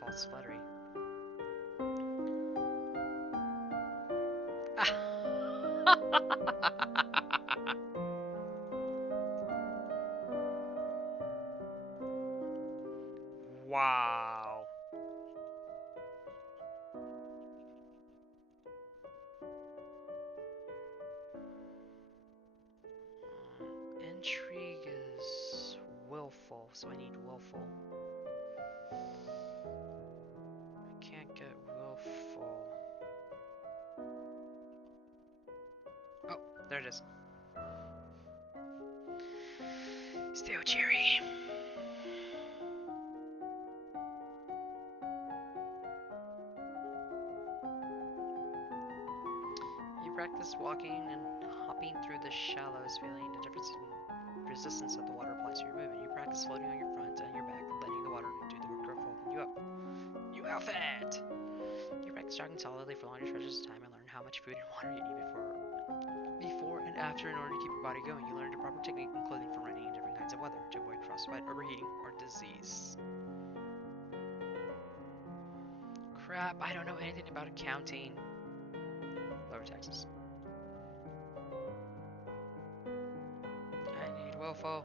false flattery. Wow. Intrigue is willful, so I need willful. I can't get willful. Oh, there it is. Still cheery. You practice walking and hopping through the shallows, feeling the difference in resistance that the water applies to your movement. You practice floating on your front and your back, letting the water do the work of holding you up. You outfit! You practice jogging solidly for long stretches of time and learn how much food and water you need before and after in order to keep your body going. You learn the proper technique and clothing for running in different kinds of weather to avoid frostbite, overheating, or disease. Crap, I don't know anything about accounting. Lower taxes. I need willful.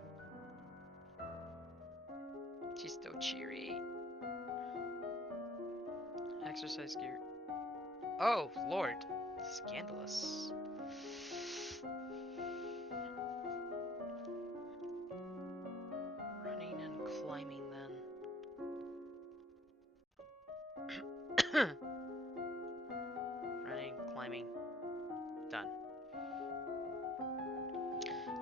She's still cheery. Exercise gear. Oh, Lord. Scandalous. Running and climbing then. Running, climbing. Done.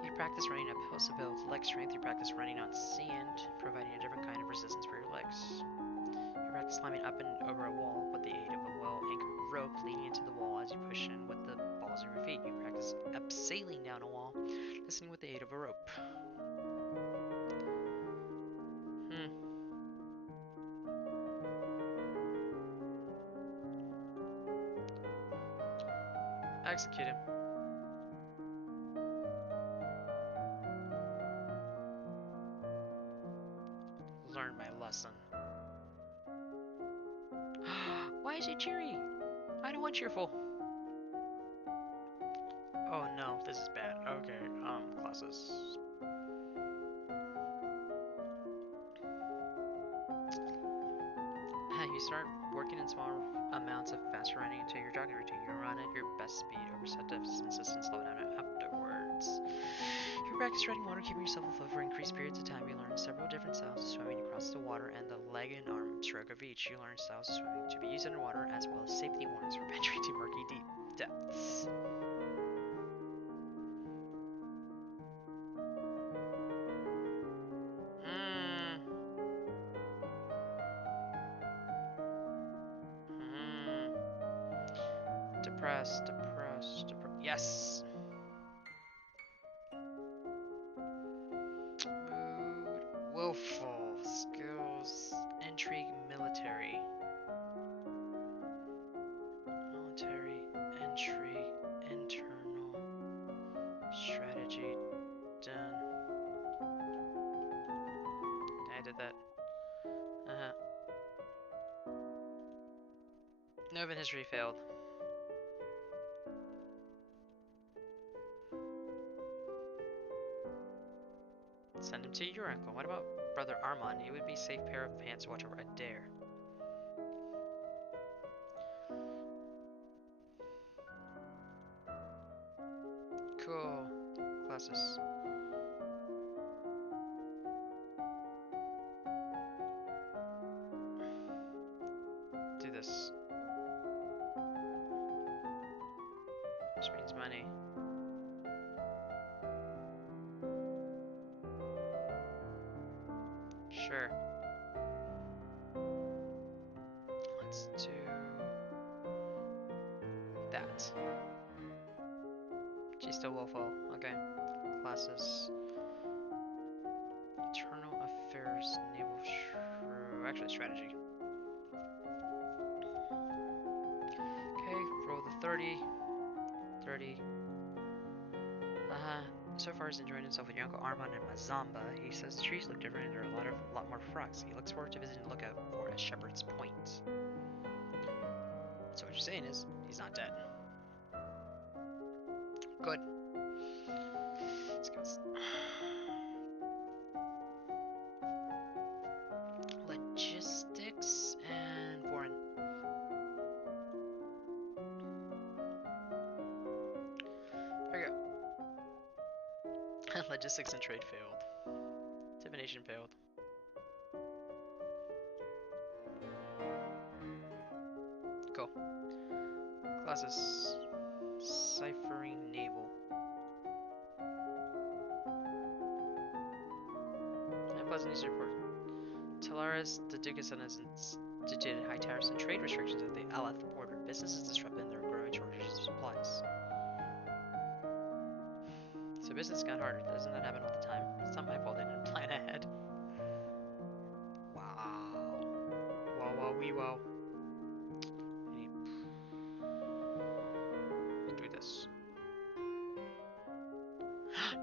You practice running uphill to build leg strength. You practice running on sand, providing a different kind of resistance for your legs. You practice climbing up and over a wall with the aid of a well-anchored rope leading into the wall as you push in with the balls of your feet. You practice abseiling down a wall, listening with the aid of a rope. Execute him. Learn my lesson. Why is he cheery? I don't want cheerful. Oh no, this is bad. Okay, classes. You start working in small amounts of fast running until your jogging routine. You run at your best speed over set distances and slow down afterwards. You practice treading water, keeping yourself afloat for increased periods of time. You learn several different styles of swimming across the water and the leg and arm stroke of each. You learn styles of swimming to be used underwater as well as safety warnings for venturing to murky deep depths. Depressed. Yes! Mood, willful, skills, intrigue, military. Military, intrigue, internal, strategy, done. I did that. Nova history failed. Send him to your uncle. What about Brother Armand? He would be a safe pair of hands to watch over Adair. Cool. Classes. Do this. Which means money. Sure. Let's do that. She's still willful. Okay. Classes. actually strategy. Okay, roll the 30. 30. So far he's enjoying himself with your Uncle Armand and Mazamba. He says the trees look different and there are a lot more frogs. He looks forward to visiting the lookout for a Shepherd's Point. So what you're saying is, he's not dead. Good. Let's go. Logistics and foreign. There you go. Logistics and trade failed. Divination failed. Cool. Classes. Ciphering naval. Unpleasant news report. Talaris, the Dukeson has instituted high tariffs and trade restrictions at the Alath border. Business is disrupted and there are growing shortages of supplies. So business got harder. Doesn't that happen all the time? It's not my fault I didn't plan ahead. Wow. Wow, wow, wee wow. Do this.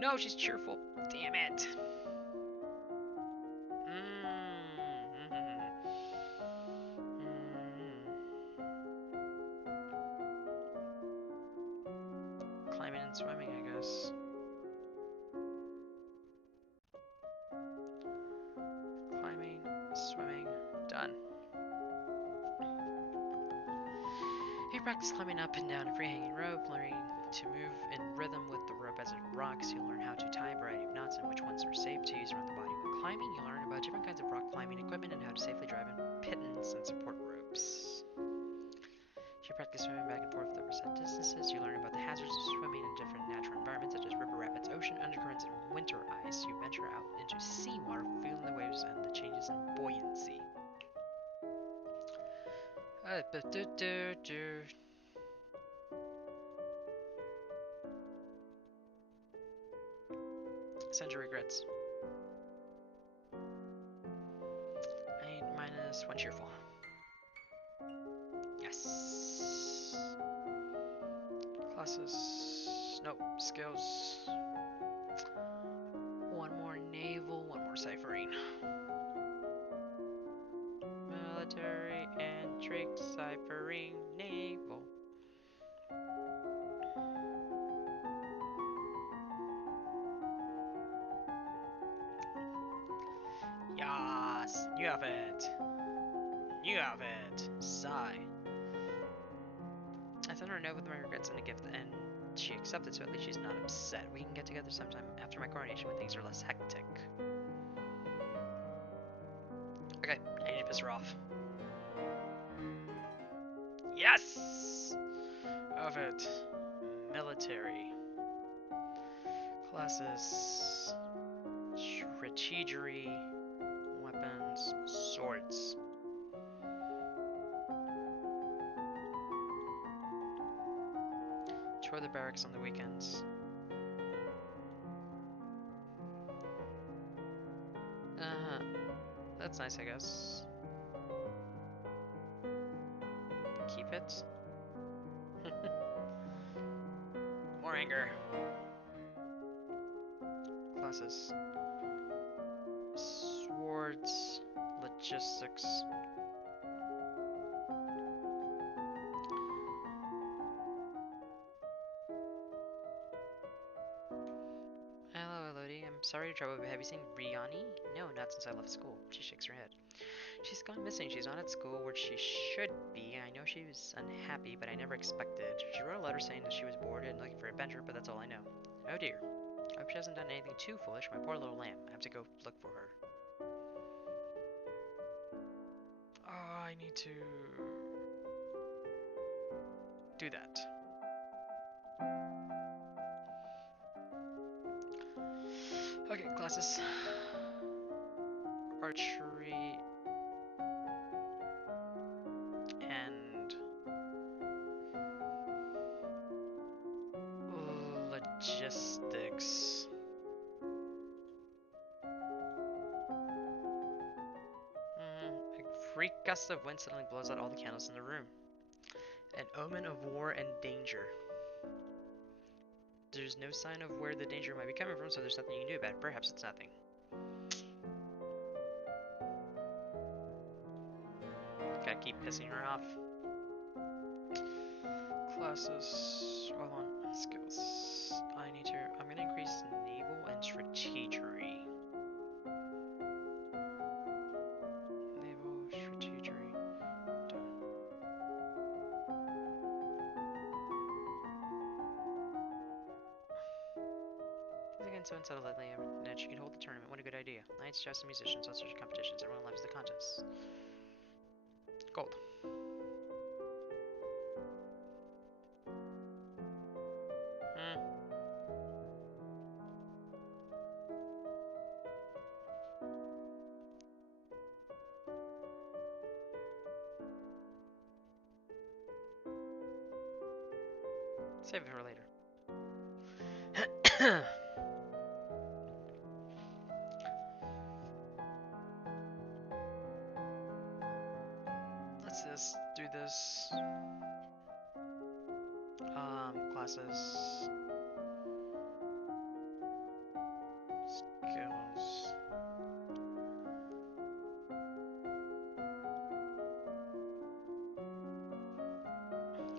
No, she's cheerful. Damn it. Climbing and swimming, I guess. Climbing, swimming, done. He practiced climbing up and down a free-hanging rope, learning to move in rhythm with the rope as it rocks. You'll learn how to tie a variety of knots and which ones are safe to use around the body. When climbing, you'll learn about different kinds of rock climbing equipment and how to safely drive in pittons and support ropes. If you practice swimming back and forth over set distances, you learn about the hazards of swimming in different natural environments such as river rapids, ocean undercurrents, and winter ice. You venture out into seawater, feeling the waves and the changes in buoyancy. Send your regrets. I need -1 cheerful. Yes. Classes. Nope. Skills. One more naval, one more ciphering. Military and trick ciphering naval. Yes, new outfit. New outfit. Sigh. I sent her a note with my regrets and a gift, and she accepted, so at least she's not upset. We can get together sometime after my coronation when things are less hectic. Okay, I need to piss her off. Yes! Outfit. Military. Classes. Strategery. Weapons. Swords. Tour the barracks on the weekends. Uh-huh. That's nice, I guess. Keep it. More anger. Classes. Swords. Logistics. Hello, Elodie. I'm sorry to trouble, but have you seen Riani? No, not since I left school. She shakes her head. She's gone missing. She's not at school where she should be. I know she was unhappy, but I never expected. She wrote a letter saying that she was bored and looking for adventure, but that's all I know. Oh dear. I hope she hasn't done anything too foolish. My poor little lamb. I have to go look for her. Oh, I need to do that. Okay, classes. Archery and logistics. freak gust of wind suddenly blows out all the candles in the room. An omen of war and danger. There's no sign of where the danger might be coming from, so there's nothing you can do about it. Perhaps it's nothing. Gotta keep pissing her off. Classes. Hold on. Skills. I'm gonna increase naval and strategery. Naval, strategery. Done. Again, so unsettled lately, that she could hold the tournament. What a good idea. Knights, jousting, musicians, all sorts of competitions. Everyone loves the contests. Gold. Save it for later. Let's just do this. Classes. Skills.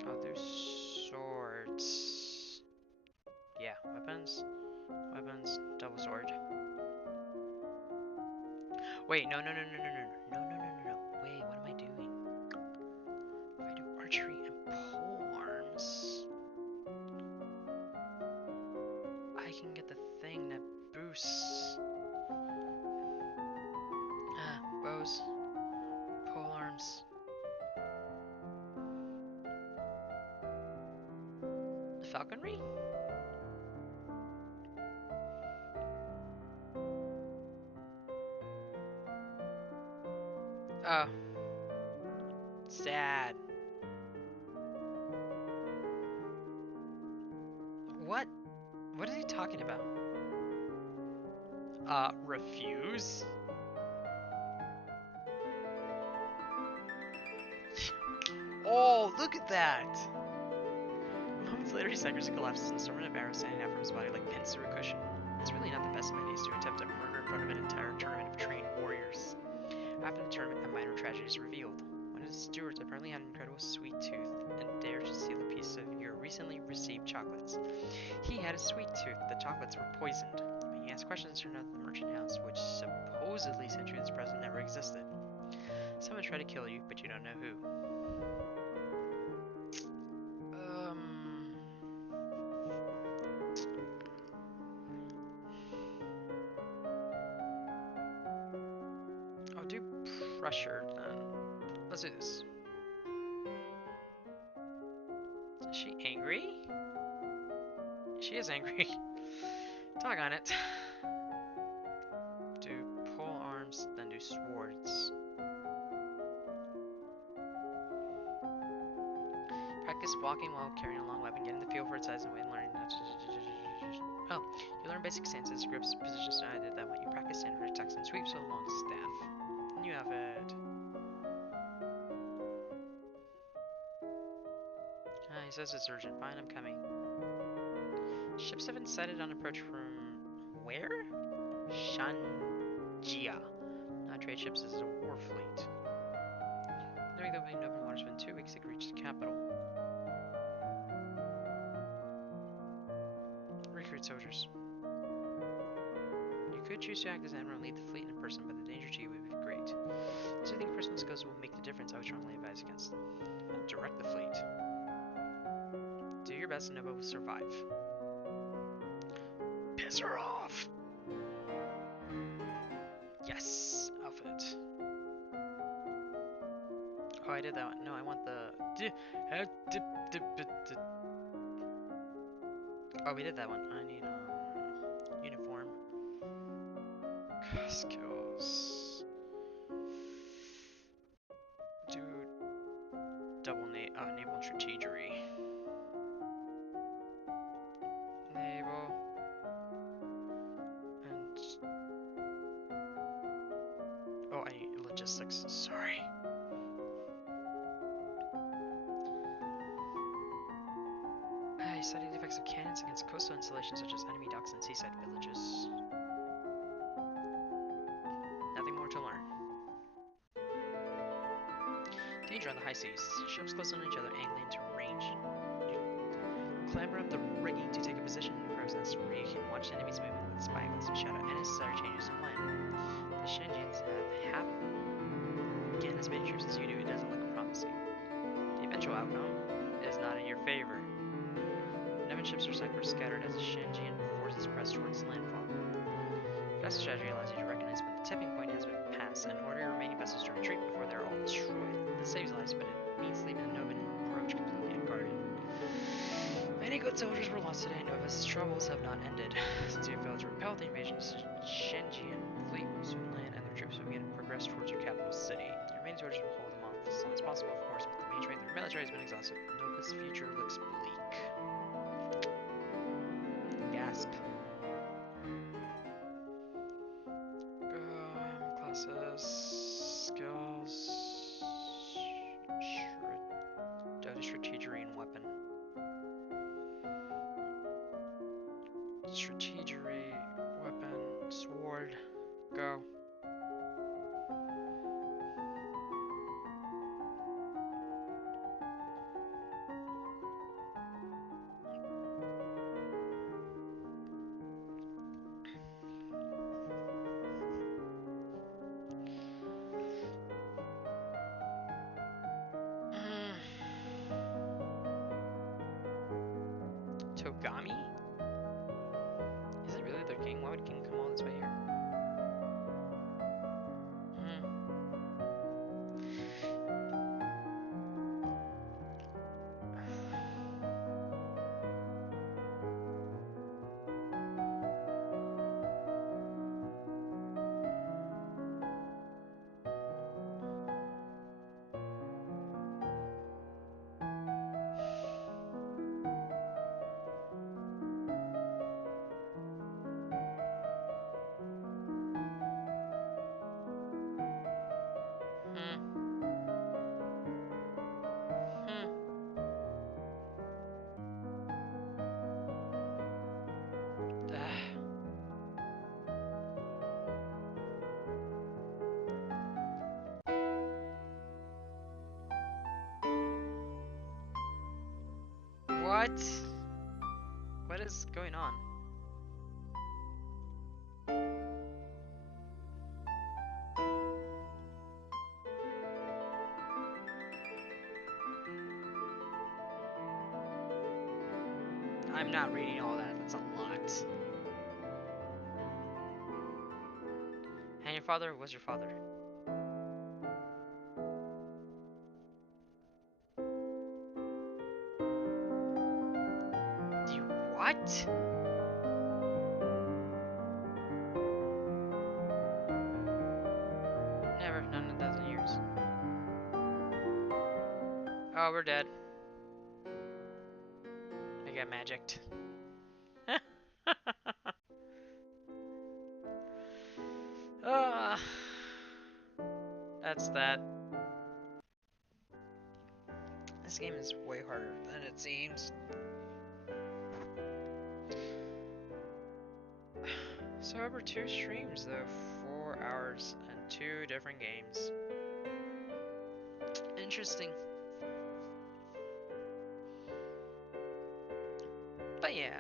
I'll do swords. Yeah, weapons. Weapons, double sword. Wait, no. Wait, what am I doing? If I do archery and polearms, I can get the thing that boosts. Bows, polearms. Falconry? Oh. Sad. What? What is he talking about? Refuse? Oh, look at that! Moments later, he staggers and collapses, and a storm of arrows standing out from his body like pins through a cushion. It's really not the best of ideas to attempt a murder in front of an entire tournament of trained warriors. After the tournament, a minor tragedy is revealed. One of the stewards apparently had an incredible sweet tooth and dared to steal a piece of your recently received chocolates. He had a sweet tooth. The chocolates were poisoned. When you ask questions, turned out that the merchant house, which supposedly sent you this present, never existed. Someone tried to kill you, but you don't know who. I'll do pressure then. Let's do this. Is she angry? She is angry. Dog on it. Do pole arms, then do swords. Practice walking while carrying a long weapon, getting the feel for its size and weight, and learning how to... Oh, you learn basic stances, grips, positions, and I did that one. You practice standard attacks and sweeps with a long staff. New outfit. He says it's urgent. Fine, I'm coming. Ships have been sighted on approach from... where? Shanjia. Not trade ships, this is a war fleet. Knowing there will be in open waters within 2 weeks, they could reach the capital. Recruit soldiers. You could choose to act as admiral and lead the fleet in person, but the danger to you would be great. As I think Christmas goes will make the difference, I would strongly advise against them. I'll direct the fleet. Do your best and Nova will survive. Piss her off! Yes! Outfit. Oh, I did that one. No, I want the... Oh, we did that one. I need, uniform. Skills. Do double naval and strategery. Naval. And... oh, I need logistics. Sorry. study the effects of cannons against coastal installations such as enemy docks and seaside villages. Nothing more to learn. Danger on the high seas. Ships close on each other, angling into range. You clamber up the rigging to take a position in the crow's nest where you can watch enemies moving with spyglass and shadow and necessary changes in plan. The Shinjins have half again as many troops as you do. It doesn't look promising. The eventual outcome is not in your favor. 11 ships are sunk or scattered as the Shinjian forces press towards landfall. Vessel strategy allows you to recognize when the tipping point has been passed and order your remaining vessels to retreat before they are all destroyed. This saves lives, but it means leaving the Novan approach completely unguarded. Many good soldiers were lost today. Nova's troubles have not ended. Since you have failed to repel the invasion, the Shinjian fleet will soon land and their troops will begin to progress towards your capital city. Your remaining soldiers will hold them off as long as possible, of course, but the main strength of their military has been exhausted. Nova's future looks bleak. Gasp. Classes, skills, strategery and weapon. Strategery, weapon, sword, go. Togami? Is it really their king? Why would king come all this way here? What? What is going on? I'm not reading all that. That's a lot. And your father was your father. You what? Never, not in 1,000 years. Oh, we're dead. I got magicked. Ah, that's that. This game is way harder than it seems. So over 2 streams though, 4 hours and 2 different games. Interesting. But yeah,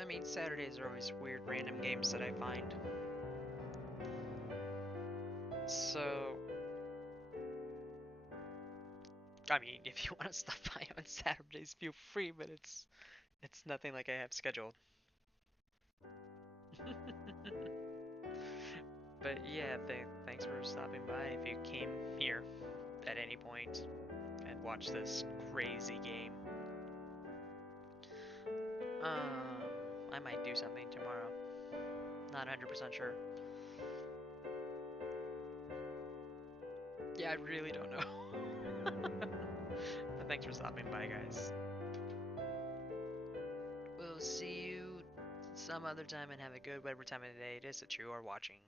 I mean Saturdays are always weird random games that I find. So, I mean, if you want to stop by on Saturdays, feel free, but it's nothing like I have scheduled. But yeah, thanks for stopping by. If you came here at any point and watched this crazy game, I might do something tomorrow. Not 100% sure. Yeah, I really don't know. But thanks for stopping by, guys. We'll see you some other time and have a good whatever time of the day it is that you are watching.